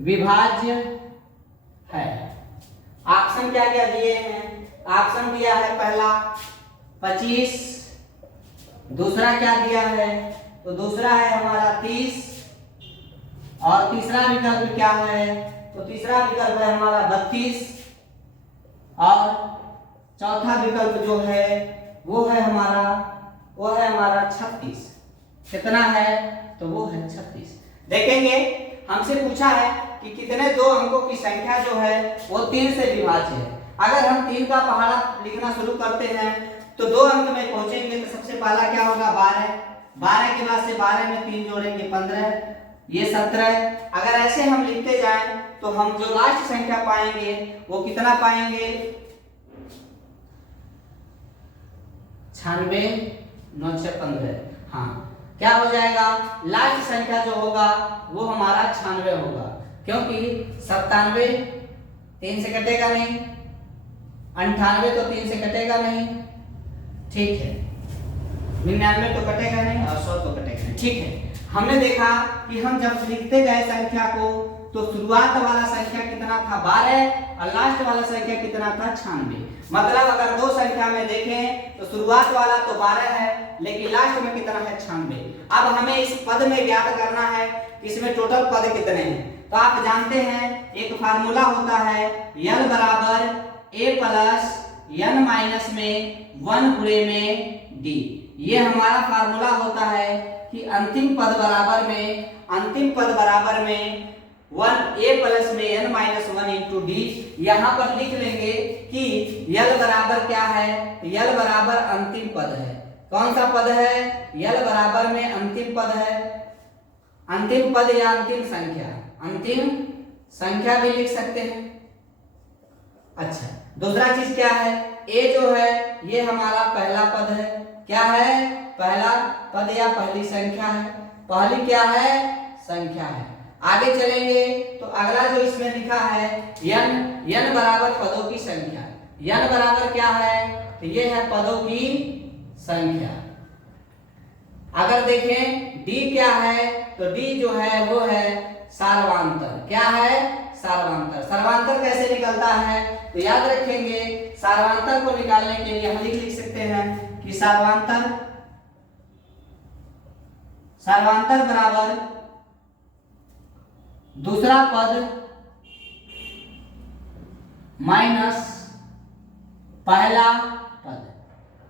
विभाज्य है। ऑप्शन क्या क्या दिए हैं, ऑप्शन दिया है पहला 25, दूसरा क्या दिया है, तो दूसरा है हमारा 30 और तीसरा विकल्प क्या है, तो तीसरा विकल्प है हमारा 32 और चौथा विकल्प जो है वो है हमारा 36। कितना है, तो वो है 36। देखेंगे हमसे पूछा है कि कितने दो अंकों की संख्या जो है वो 3 से विभाज्य है। अगर हम 3 का पहाड़ा लिखना शुरू करते हैं तो 2 अंक में पहुंचेंगे तो सबसे पहला क्या होगा 12, 12 के बाद से 12 में 3 जोड़ेंगे 15, ये 17। अगर ऐसे हम लिखते जाएं तो हम जो लास्ट संख्या पाएंगे वो कितना पाएंगे 96 9 6 15। हाँ, क्या हो जाएगा, लास्ट संख्या जो होगा वो हमारा 96 होगा, क्योंकि 97 3 से कटेगा नहीं, 98 तो 3 से कटेगा नहीं, ठीक है, 99 तो कटेगा नहीं और 100 तो कटेगा नहीं, ठीक है। हमने देखा कि हम जब लिखते गए संख्या को तो शुरुआत वाला संख्या कितना था 12 और लास्ट वाला संख्या कितना था 96। मतलब अगर दो संख्या में देखें तो शुरुआत वाला तो 12 है लेकिन लास्ट में कितना है 96। अब हमें इस पद में ज्ञात करना है कि इसमें टोटल पद कितने हैं। तो आप जानते हैं एक फार्मूला होता है यल बराबर a प्लस n माइनस में 1 गुणे में d। ये हमारा फार्मूला होता है कि अंतिम पद बराबर में 1 a प्लस में n माइनस 1 इंटू डी। यहाँ पर लिख लेंगे कि यल बराबर क्या है, यल बराबर अंतिम पद है। कौन सा पद है, यल बराबर में अंतिम पद है, अंतिम पद या अंतिम संख्या भी लिख सकते हैं। अच्छा, दूसरा चीज क्या है, a जो है ये हमारा पहला पद है, क्या है, पहला पद या पहली संख्या है, पहली क्या है, संख्या है। आगे चलेंगे तो अगला जो इसमें लिखा है n बराबर पदों की संख्या, n बराबर क्या है, तो ये है पदों की संख्या। अगर देखें d क्या है तो d जो है वो है सार्वधातुक, क्या है, सार्वधातुक। सार्वधातुक कैसे निकलता है तो याद रखेंगे, सार्वधातुक को निकालने के लिए हम लिख सकते हैं कि सार्वधातुक बराबर दूसरा पद माइनस पहला पद,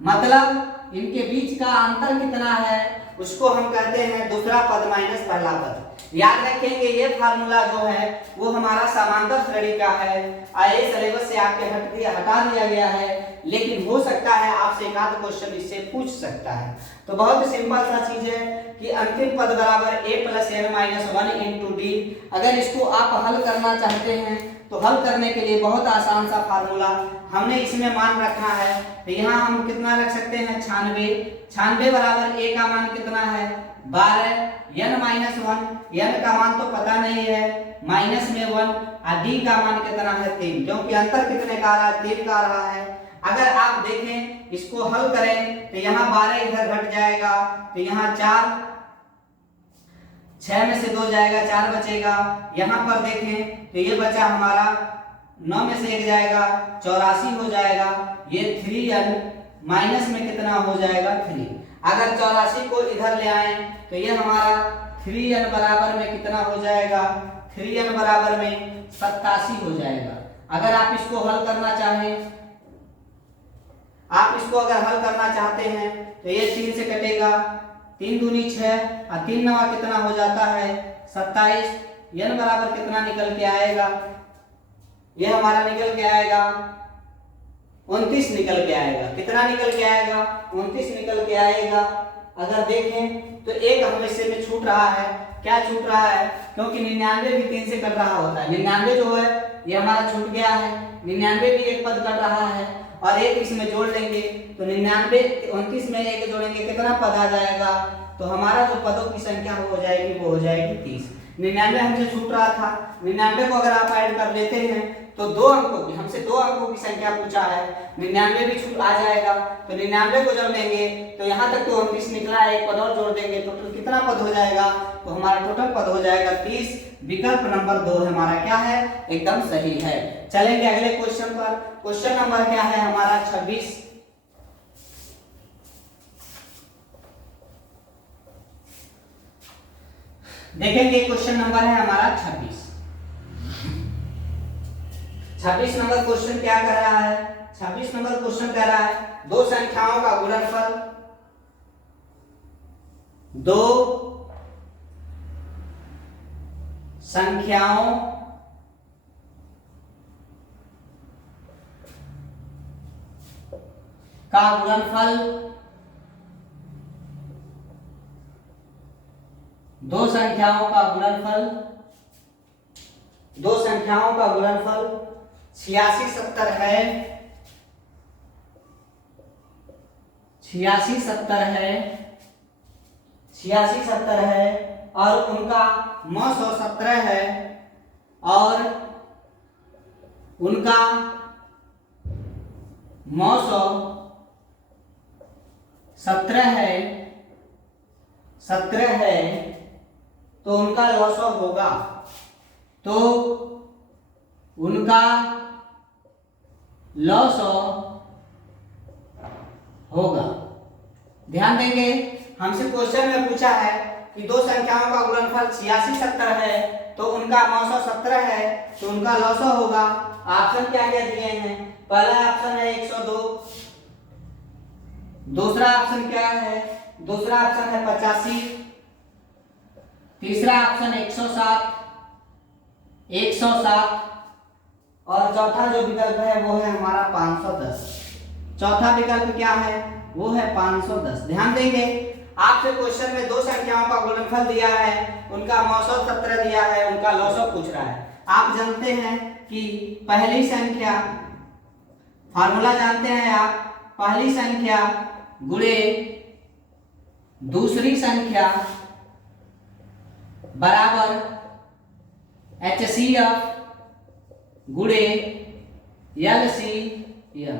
मतलब इनके बीच का अंतर कितना है उसको हम कहते हैं दूसरा पद माइनस पहला पद। याद रखेंगे ये फार्मूला जो है वो हमारा समांतर श्रेणी का है, आईए सिलेबस से आपके हटा दिया गया है, लेकिन हो सकता है आपसे एक आध क्वेश्चन इससे पूछ सकता है। तो बहुत सिंपल सा चीज है कि अंतिम पद बराबर a plus n minus 1 into D. अगर इसको आप हल करना चाहते हैं तो हल करने के लिए बहुत आसान सा फार्मूला हमने इसमें मान रखा है। तो यहाँ हम कितना रख सकते हैं 96 बराबर a का मान कितना है 12, n माइनस 1, n का मान तो पता नहीं है, माइनस में 1 और d का मान कितना है 3, क्योंकि अंतर कितने का आ रहा है 3 का आ रहा है। अगर आप देखें इसको हल करें तो यहाँ 12 इधर घट जाएगा, तो यहाँ 4, 6 में से 2 जाएगा 4 बचेगा। यहाँ पर देखें तो ये बचा हमारा 9 में से 1 जाएगा 84 हो जाएगा। ये 3n माइनस में कितना हो जाएगा 3। अगर 84 को इधर ले आए तो ये हमारा 3n बराबर में कितना हो जाएगा, 3n बराबर में 87 हो जाएगा। अगर आप इसको हल करना चाहें, आप इसको अगर हल करना चाहते हैं तो ये 3 से कटेगा, 3 दूनी 6 और 3 नवा कितना हो जाता है 27। n बराबर कितना निकल के आएगा, ये हमारा निकल के आएगा 29 निकल के आएगा। कितना निकल के आएगा 29 निकल के आएगा। अगर देखें तो एक हमेशा में छूट रहा है, क्या छूट रहा है, क्योंकि 99 भी 3 से कट रहा होता है। 99 जो है ये हमारा छूट गया है, 99 भी एक पद कट रहा है और एक इसमें जोड़ लेंगे तो 99 29 में एक जोड़ेंगे कितना पद आ जाएगा, तो हमारा जो पदों की संख्या हो जाएगी वो हो जाएगी 30। 99 हमसे छूट रहा था, 99 को अगर आप ऐड कर लेते हैं तो 2 अंकों की, हमसे 2 अंकों की संख्या पूछा है, 99 भी छूट आ जाएगा। तो 99 को जब लेंगे तो यहाँ तक तो 29 निकला है, एक पद और जोड़ देंगे, टोटल कितना पद हो जाएगा, तो हमारा टोटल पद हो जाएगा 30। विकल्प नंबर 2 हमारा क्या है, एकदम सही है। चलेंगे अगले क्वेश्चन पर। क्वेश्चन नंबर क्या है हमारा 26। देखेंगे क्वेश्चन नंबर है हमारा 26 नंबर क्वेश्चन क्या कह रहा है, 26 नंबर क्वेश्चन कह रहा है दो संख्याओं का गुणनफल, दो संख्याओं का गुणनफल, दो संख्याओं का गुणनफल 86 70 है, 8670 है, 8670 है और उनका 917 है और उनका 917 है, 17 है, तो उनका 900 होगा, तो उनका 900 होगा। ध्यान देंगे, हमसे क्वेश्चन में पूछा है कि दो संख्याओं का गुणनफल 8670 है तो उनका 917 है तो उनका 900 होगा। ऑप्शन क्या क्या दिए हैं? पहला ऑप्शन है 102, दूसरा ऑप्शन क्या है? दूसरा ऑप्शन है 85, तीसरा ऑप्शन 107 और चौथा जो विकल्प है वो है हमारा 510। चौथा विकल्प क्या है? वो है 510। ध्यान देंगे, आपसे क्वेश्चन में दो संख्याओं का गुणनफल दिया है, उनका 917 दिया है, उनका 900 पूछ रहा है। आप जानते हैं कि पहली संख्या, फार्मूला जानते हैं आप, पहली संख्या गुणे दूसरी संख्या बराबर HCF गुणे LCM।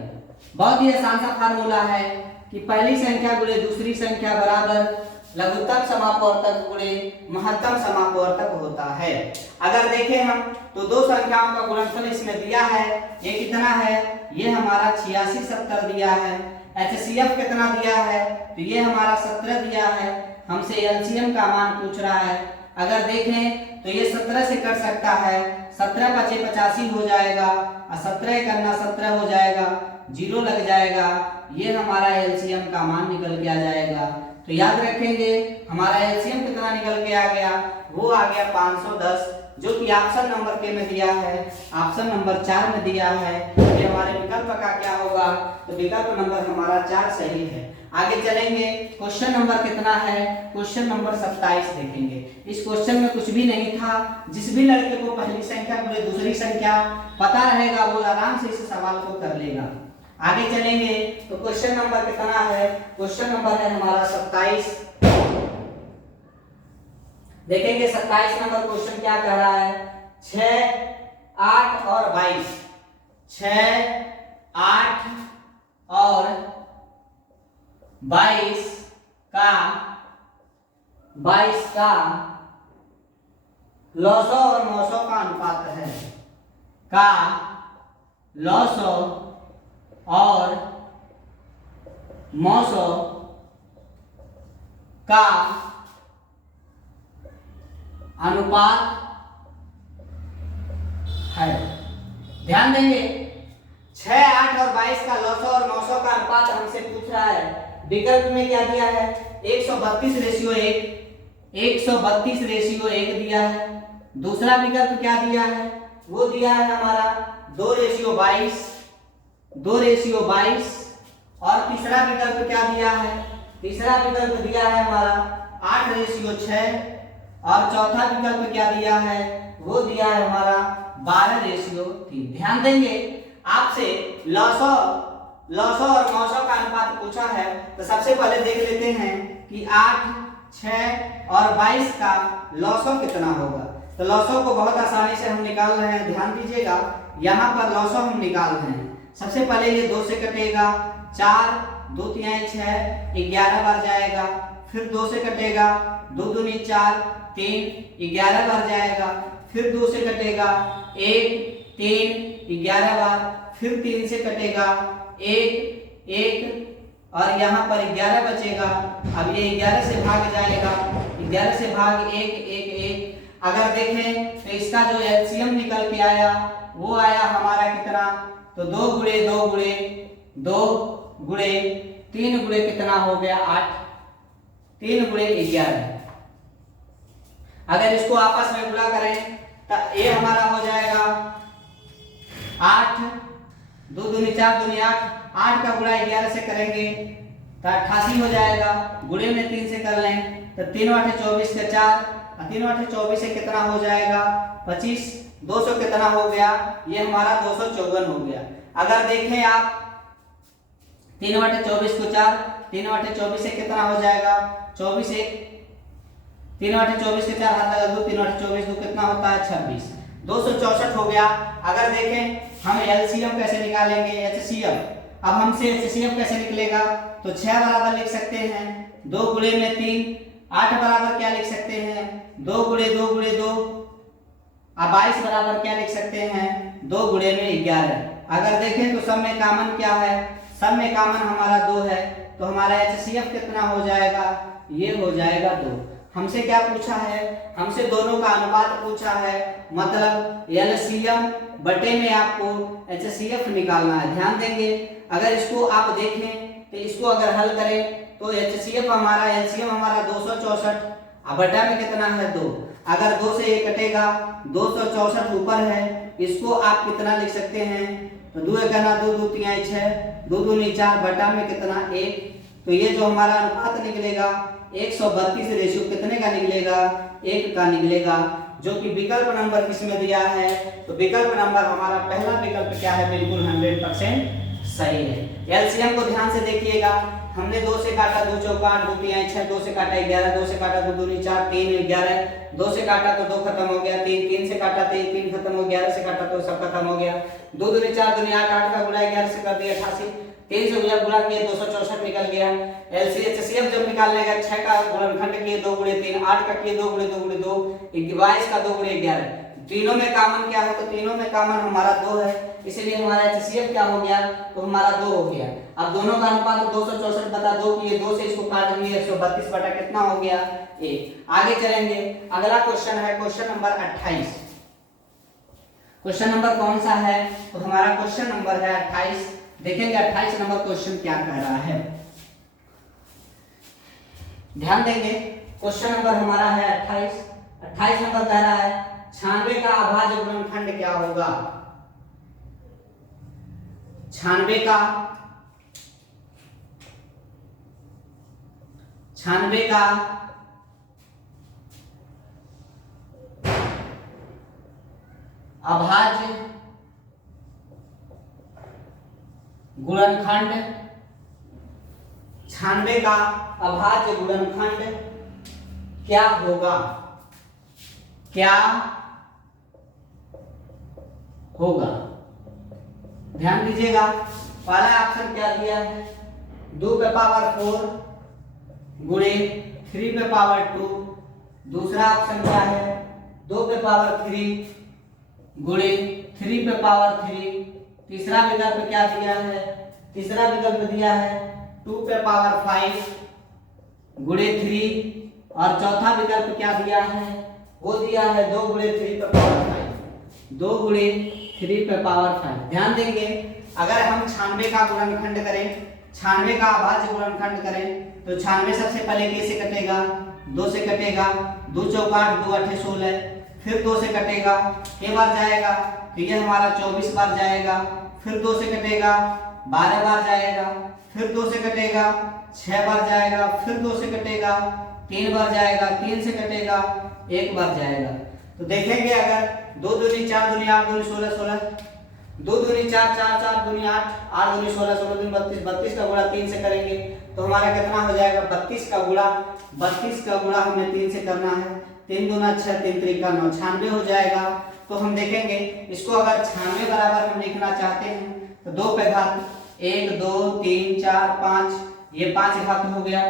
बहुत ही आसान सा फार्मूला है कि पहली संख्या गुणे दूसरी संख्या बराबर लघुत्तम समापवर्तक गुणे महत्तम समापवर्तक होता है। अगर देखें हम तो दो संख्याओं का गुणनफल इसमें दिया है, ये कितना है? ये हमारा 8670 दिया है। HCF कितना दिया है? तो ये हमारा 17 दिया है। हमसे LCM का मान पूछ रहा है। अगर देखें तो ये 17 से कट सकता है, 17 × 5 = 85 हो जाएगा और 17 करना 17 हो जाएगा, 0 लग जाएगा, ये हमारा LCM का मान निकल के आ जाएगा। तो याद रखेंगे हमारा LCM कितना निकल के आ गया? वो आ गया 510, जो कि ऑप्शन नंबर के में दिया है, ऑप्शन नंबर 4 में दिया है। ये हमारे विकल्प का क्या होगा? तो विकल्प नंबर हमारा 4 सही है। आगे चलेंगे, क्वेश्चन नंबर कितना है? क्वेश्चन नंबर 27 देखेंगे। इस क्वेश्चन में कुछ भी नहीं था। जिस भी लड़के को पहली संख्या गुणे दूसरी संख्या पता रहेगा वो आराम से इस सवाल को कर लेगा। आगे चलेंगे तो क्वेश्चन नंबर कितना है? क्वेश्चन नंबर है हमारा 27। देखेंगे 27 नंबर क्वेश्चन क्या कह रहा है? 6, 8 और 22, 6, 8 और 22 का 900 और 900 का अनुपात है, का 900 और 900 का अनुपात है। ध्यान देंगे 6, 8 और 22 का 900 और 900 का अनुपात हमसे पूछ रहा है। विकल्प में क्या दिया है? 132:1, 132:1 दिया है। दूसरा विकल्प क्या दिया है? वो दिया है हमारा 2:22, 2:22 और तीसरा विकल्प क्या दिया है? तीसरा विकल्प दिया है हमारा 8:6 और चौथा विकल्प क्या दिया है? वो दिया है हमारा 12:3। ध्यान देंगे, आपसे 900 और 900 का अनुपात पूछा है तो सबसे पहले देख लेते हैं कि 8, 6 और 22 का 900 कितना होगा। तो 900 को बहुत आसानी से हम निकाल रहे हैं। ध्यान दीजिएगा, यहाँ पर 900 हम निकाल रहे हैं। सबसे पहले ये 2 से कटेगा, 4, 2 × 6 11 बार जाएगा, फिर 2 से कटेगा, 2 दूनी 4, 3 11 बार जाएगा, फिर 2 से कटेगा, 1 3 11 बार, फिर 3 से कटेगा, 1 1 और यहाँ पर 11 बचेगा। अब ये 11 से भाग जाएगा, 11 से भाग 1 1 1। अगर देखें तो इसका जो LCM निकल के आया वो आया हमारा कितना? तो 2 × 2 × 2 × 3 × कितना हो गया? 8, 3 × 11। अगर इसको आपस में गुणा करें तो ये हमारा हो जाएगा 8, 2 दूनी 4 दूनी 8, 8 का गुणा 11 से करेंगे तो 88 हो जाएगा। गुणे में 3 से कर लें तो 3 × 8 = 24 के 4, 3 × 8 = 24 से कितना हो जाएगा? 25, 200 कितना हो गया? ये हमारा 254 हो गया। अगर देखें आप 3 × 8 = 24 को 4, 3 बटे 24 से कितना हो जाएगा 24 एक 3 बटे 24 के 4 हाथ लगा दो 3 बटे 24 दो कितना होता है 26 264 हो गया। अगर देखें हम एलसीएम कैसे निकालेंगे एचसीएफ। अब हमसे एचसीएफ कैसे निकलेगा तो 6 बराबर लिख सकते हैं 2 गुणे में 3 8 बराबर क्या लिख सकते हैं 2 गुणे 2 गुणे 2 अब 22 बराबर क्या लिख सकते हैं 2 गुणे में 11। अगर देखें तो सब में कॉमन क्या है सब में कॉमन हमारा 2 है तो हमारा एचसीएफ कितना हो जाएगा ये हो जाएगा 2। हमसे क्या पूछा है हमसे दोनों का अनुपात पूछा है मतलब एलसीएम बटे में आपको एचसीएफ निकालना है। ध्यान देंगे अगर इसको आप देखें तो इसको अगर हल करें तो एचसीएफ हमारा एलसीएम हमारा 264 अब बटा में कितना है 2। अगर 2 से 1 कटेगा 264 ऊपर है इसको आप कितना लिख सकते हैं तो 2 1 2 2 3 6 2 2 4 बटा में कितना 1। तो ये जो हमारा अनुपात निकलेगा 132 रेशियो कितने का निकलेगा 1 का निकलेगा जो कि विकल्प नंबर किसमें दिया है तो विकल्प नंबर हमारा पहला विकल्प क्या है बिल्कुल 100% सही है। एलसीएम को ध्यान से देखिएगा हमने 2 से काटा 2 चौका 8 2 3 6 2 से काटा 11 2 से काटा 2 2 4 3 11 2 से काटा तो 2 खत्म हो गया 3 3 से काटा 3 खत्म हो गया 11 से काटा तो सब खत्म हो गया 2 2 4 2 8 8 का गुणा 11 से कर दिया 88 3 से गुणा किया 264 निकल गया। एलसीएम जब निकालने का 6 का गुणनखंड किए 2 गुणे 3 8 का किए 2 गुणे 2 गुणे 2 22 का 2 गुणे 11 तीनों में कॉमन क्या है तो तीनों में कॉमन हमारा 2 है इसलिए हमारा एचसीएफ क्या हो गया तो हमारा 2 हो गया। अब दोनों का अनुपात 264 बटा 2 किए 2 से इसको काट दिए 132 बटा कितना हो गया 1। आगे चलेंगे अगला क्वेश्चन है क्वेश्चन नंबर 28। क्वेश्चन नंबर कौन सा है तो हमारा क्वेश्चन नंबर है 28। देखेंगे 28 नंबर क्वेश्चन क्या कह रहा है ध्यान देंगे। क्वेश्चन नंबर हमारा है 28 नंबर कह रहा है 96 का अभाज्य गुणनखंड क्या होगा। 96 का अभाज्य गुणनखंड 96 का अभाज्य गुणनखंड क्या होगा ध्यान दीजिएगा पहला ऑप्शन क्या दिया है 2 पे पावर 4 गुणे 3 पे पावर 2। दूसरा ऑप्शन क्या है 2 पे पावर 3 गुणे 3 पे पावर 3। तीसरा विकल्प क्या दिया है तीसरा विकल्प दिया है 2 पे पावर 5 गुणे 3 और चौथा विकल्प क्या दिया है वो दिया है 2 गुणे 3 पे पावर 5 2 गुणे 3 पे पावर 5। ध्यान देंगे अगर हम 96 का गुणनखंड करें 96 का अभाज्य गुणनखंड करें तो 96 सबसे पहले कैसे कटेगा 2 से कटेगा 2 चौका 8 2 8 16 फिर 2 से कटेगा के बार जाएगा तो ये हमारा 24 बार जाएगा फिर 2 से कटेगा 12 बार जाएगा फिर 2 से कटेगा 6 बार जाएगा फिर 2 से कटेगा 3 बार जाएगा 3 से कटेगा 1 बार जाएगा। तो देखेंगे अगर 2 दूनी 4 दूनी 8 दूनी 16 16 2 दूनी 4 4 4 दूनी 8 8 दूनी 16 16 दूनी 32 32 का गुणा 3 से करेंगे तो हमारा कितना हो जाएगा 32 का गुणा हमें 3 से करना है 3 दूना 6 3 त्रिका 9 96 हो जाएगा। तो हम देखेंगे इसको अगर 96 बराबर हम लिखना चाहते हैं तो 2 पे घात 1 2 3 4 5 ये 5 घात हो गया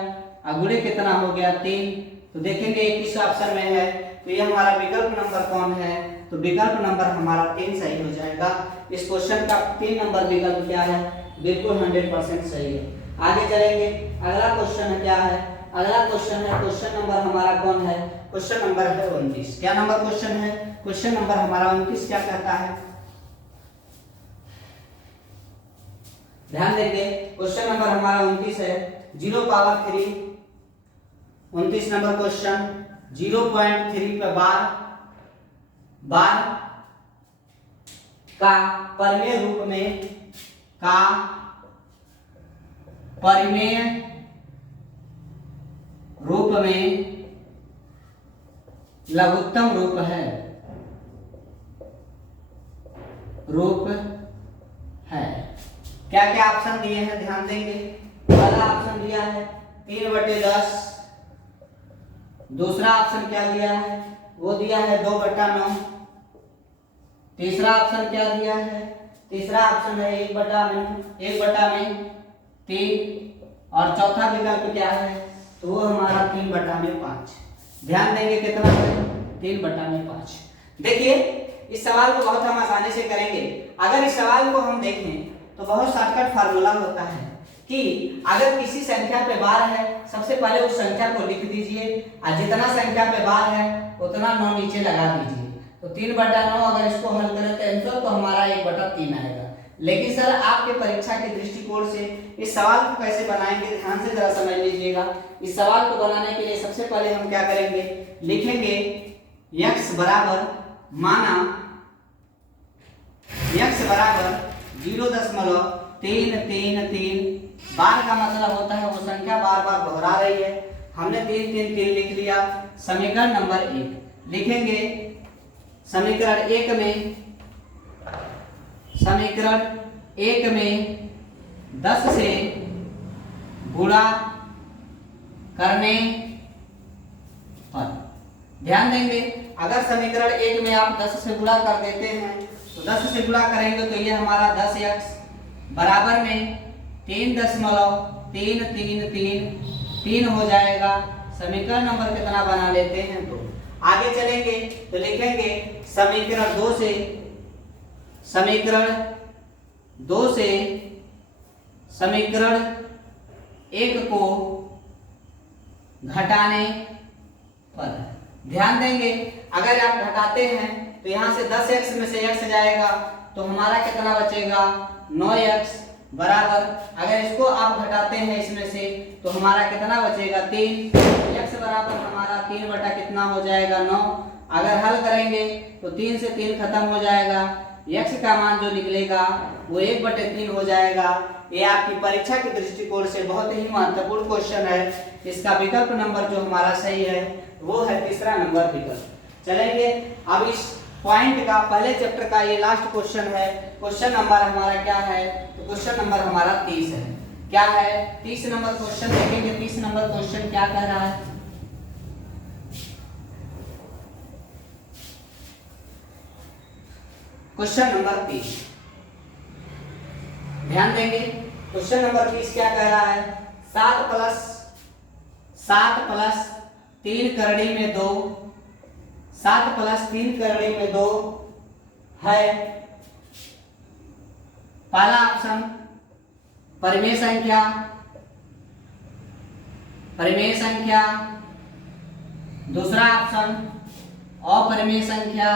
गुणे कितना हो गया 3। तो देखेंगे किस ऑप्शन में है तो ये हमारा विकल्प नंबर कौन है तो विकल्प नंबर हमारा 3 सही हो जाएगा। इस क्वेश्चन का 3 नंबर विकल्प क्या है बिल्कुल 100% सही है। आगे चलेंगे अगला क्वेश्चन क्या है अगला क्वेश्चन है क्वेश्चन नंबर हमारा कौन है क्वेश्चन नंबर है 29। क्या नंबर क्वेश्चन है क्वेश्चन नंबर हमारा 29 क्या कहता है ध्यान देंगे क्वेश्चन नंबर हमारा 29 है 0 पावर 3 29 नंबर क्वेश्चन 0.3 पे बार का परिमेय रूप में लघुत्तम रूप है क्या क्या ऑप्शन दिए हैं ध्यान देंगे पहला ऑप्शन दिया है 3/10। दूसरा ऑप्शन क्या दिया है, वो दिया है 2/9। तीसरा ऑप्शन क्या दिया है, तीसरा ऑप्शन है 1/3। और चौथा विकल्प क्या है, तो वो हमारा 3/5। ध्यान देंगे कितना है, 3/5। देखिए इस सवाल को बहुत हम आसानी से करेंगे। अगर इस सवाल को हम देखें तो बहुत शॉर्टकट फार्मूला होता है कि अगर किसी संख्या पे बार है, सबसे पहले उस संख्या को लिख दीजिए और जितना संख्या पे बार है उतना 9 नीचे लगा दीजिए। तो 3/9 अगर इसको हल करें तो आंसर तो हमारा 1/3 आएगा। लेकिन सर आपके परीक्षा के दृष्टिकोण से इस सवाल को कैसे बनाएंगे, ध्यान से जरा समझ लीजिएगा। इस सवाल को बनाने के लिए सबसे पहले हम क्या करेंगे, लिखेंगे x बराबर, माना x बराबर 0.333। बार का मतलब होता है वो संख्या बार बार दोहरा रही है। हमने 333 लिख लिया। समीकरण नंबर 1 लिखेंगे। समीकरण 1 में 10 से गुणा करने पर, ध्यान देंगे अगर समीकरण 1 में आप 10 से गुणा कर देते हैं तो 10 से गुणा करेंगे तो ये हमारा 10x बराबर में 3.333 हो जाएगा। समीकरण नंबर कितना बना लेते हैं, तो आगे चलेंगे तो लिखेंगे समीकरण 2 से समीकरण 1 को घटाने पर। ध्यान देंगे अगर आप घटाते हैं तो यहाँ से 10x में से x जाएगा तो हमारा कितना बचेगा, 9x बराबर, अगर इसको आप घटाते हैं इसमें से तो हमारा कितना बचेगा, 3। x बराबर हमारा 3 बटा कितना हो जाएगा, 9। अगर हल करेंगे तो 3 से 3 खत्म हो जाएगा। x का मान जो निकलेगा वो 1/3 हो जाएगा। ये आपकी परीक्षा के दृष्टिकोण से बहुत ही महत्वपूर्ण क्वेश्चन है। इसका विकल्प नंबर जो हमारा सही है वो है तीसरा नंबर विकल्प। चलेंगे अब इस पॉइंट का, पहले चैप्टर का ये लास्ट क्वेश्चन है। क्वेश्चन नंबर हमारा क्या है, तो क्वेश्चन नंबर हमारा 30 है। क्या है 30 नंबर क्वेश्चन, देखेंगे 30 नंबर क्वेश्चन क्या कह रहा है। क्वेश्चन नंबर 30, ध्यान देंगे क्वेश्चन नंबर 30 क्या कह रहा है, 7 प्लस 3 करड़ी में 2, 7 प्लस 3 करड़ी में 2 है। पहला ऑप्शन परिमेय संख्या, दूसरा ऑप्शन अपरिमेय संख्या,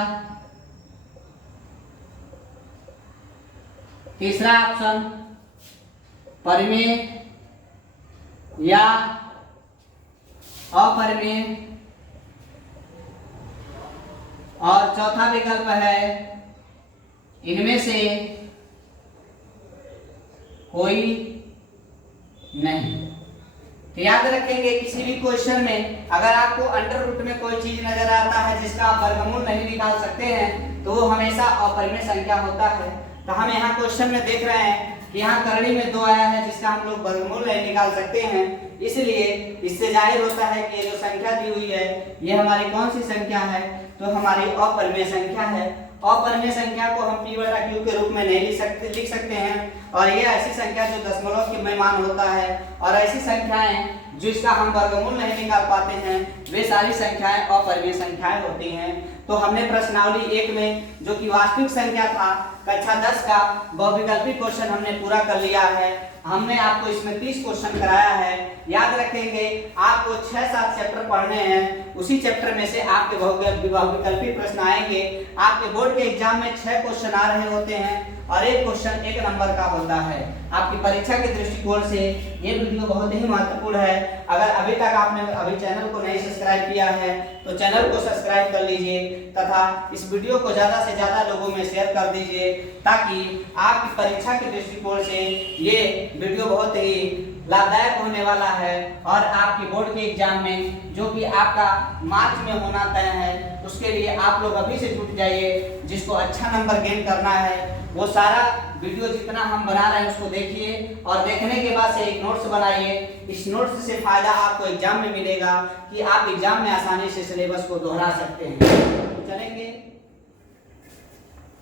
तीसरा ऑप्शन परिमेय या अपरिमेय, और चौथा विकल्प है इनमें से कोई नहीं। तो याद रखेंगे किसी भी क्वेश्चन में अगर आपको अंडर रूट में कोई चीज नजर आता है जिसका आप वर्गमूल नहीं निकाल सकते हैं तो वो हमेशा अपरिमेय संख्या होता है। तो हम यहाँ क्वेश्चन में देख रहे हैं कि यहाँ करड़ी में 2 आया है जिसका हम लोग वर्गमूल नहीं निकाल सकते हैं, इसलिए इससे जाहिर होता है कि ये जो संख्या दी हुई है ये हमारी कौन सी संख्या है, तो हमारी अपरिमेय संख्या है। अपरिमेय संख्या को हम p/q के रूप में नहीं लिख सकते हैं, और ये ऐसी संख्या जो दशमलव के में मान होता है, और ऐसी संख्याएं जिसका हम वर्गमूल नहीं निकाल पाते हैं वे सारी संख्याएं अपरिमेय संख्याएं होती हैं। तो हमने प्रश्नावली 1 में जो कि वास्तविक संख्या था कक्षा 10 का बहुविकल्पी क्वेश्चन हमने पूरा कर लिया है। हमने आपको इसमें 30 क्वेश्चन कराया है। याद रखेंगे आपको 6-7 चैप्टर पढ़ने हैं, उसी चैप्टर में से आपके बहुविकल्पी प्रश्न आएंगे। आपके बोर्ड के एग्जाम में 6 क्वेश्चन आ रहे होते हैं और एक क्वेश्चन 1 नंबर का होता है। आपकी परीक्षा के दृष्टिकोण से ये वीडियो बहुत ही महत्वपूर्ण है। अगर अभी तक आपने अभी चैनल को नहीं सब्सक्राइब किया है तो चैनल को सब्सक्राइब कर लीजिए तथा इस वीडियो को ज़्यादा से ज़्यादा लोगों में शेयर कर दीजिए ताकि आपकी परीक्षा के दृष्टिकोण से ये वीडियो बहुत ही लाभदायक होने वाला है। और आपकी बोर्ड के एग्जाम में जो कि आपका मार्च में होना तय है उसके लिए आप लोग अभी से जुट जाइए। जिसको अच्छा नंबर गेन करना है वो सारा वीडियो जितना हम बना रहे हैं उसको देखिए और देखने के बाद से एक नोट्स बनाइए। इस नोट्स से फायदा आपको एग्जाम में मिलेगा कि आप एग्जाम में आसानी से सिलेबस को दोहरा सकते हैं। तो चलेंगे।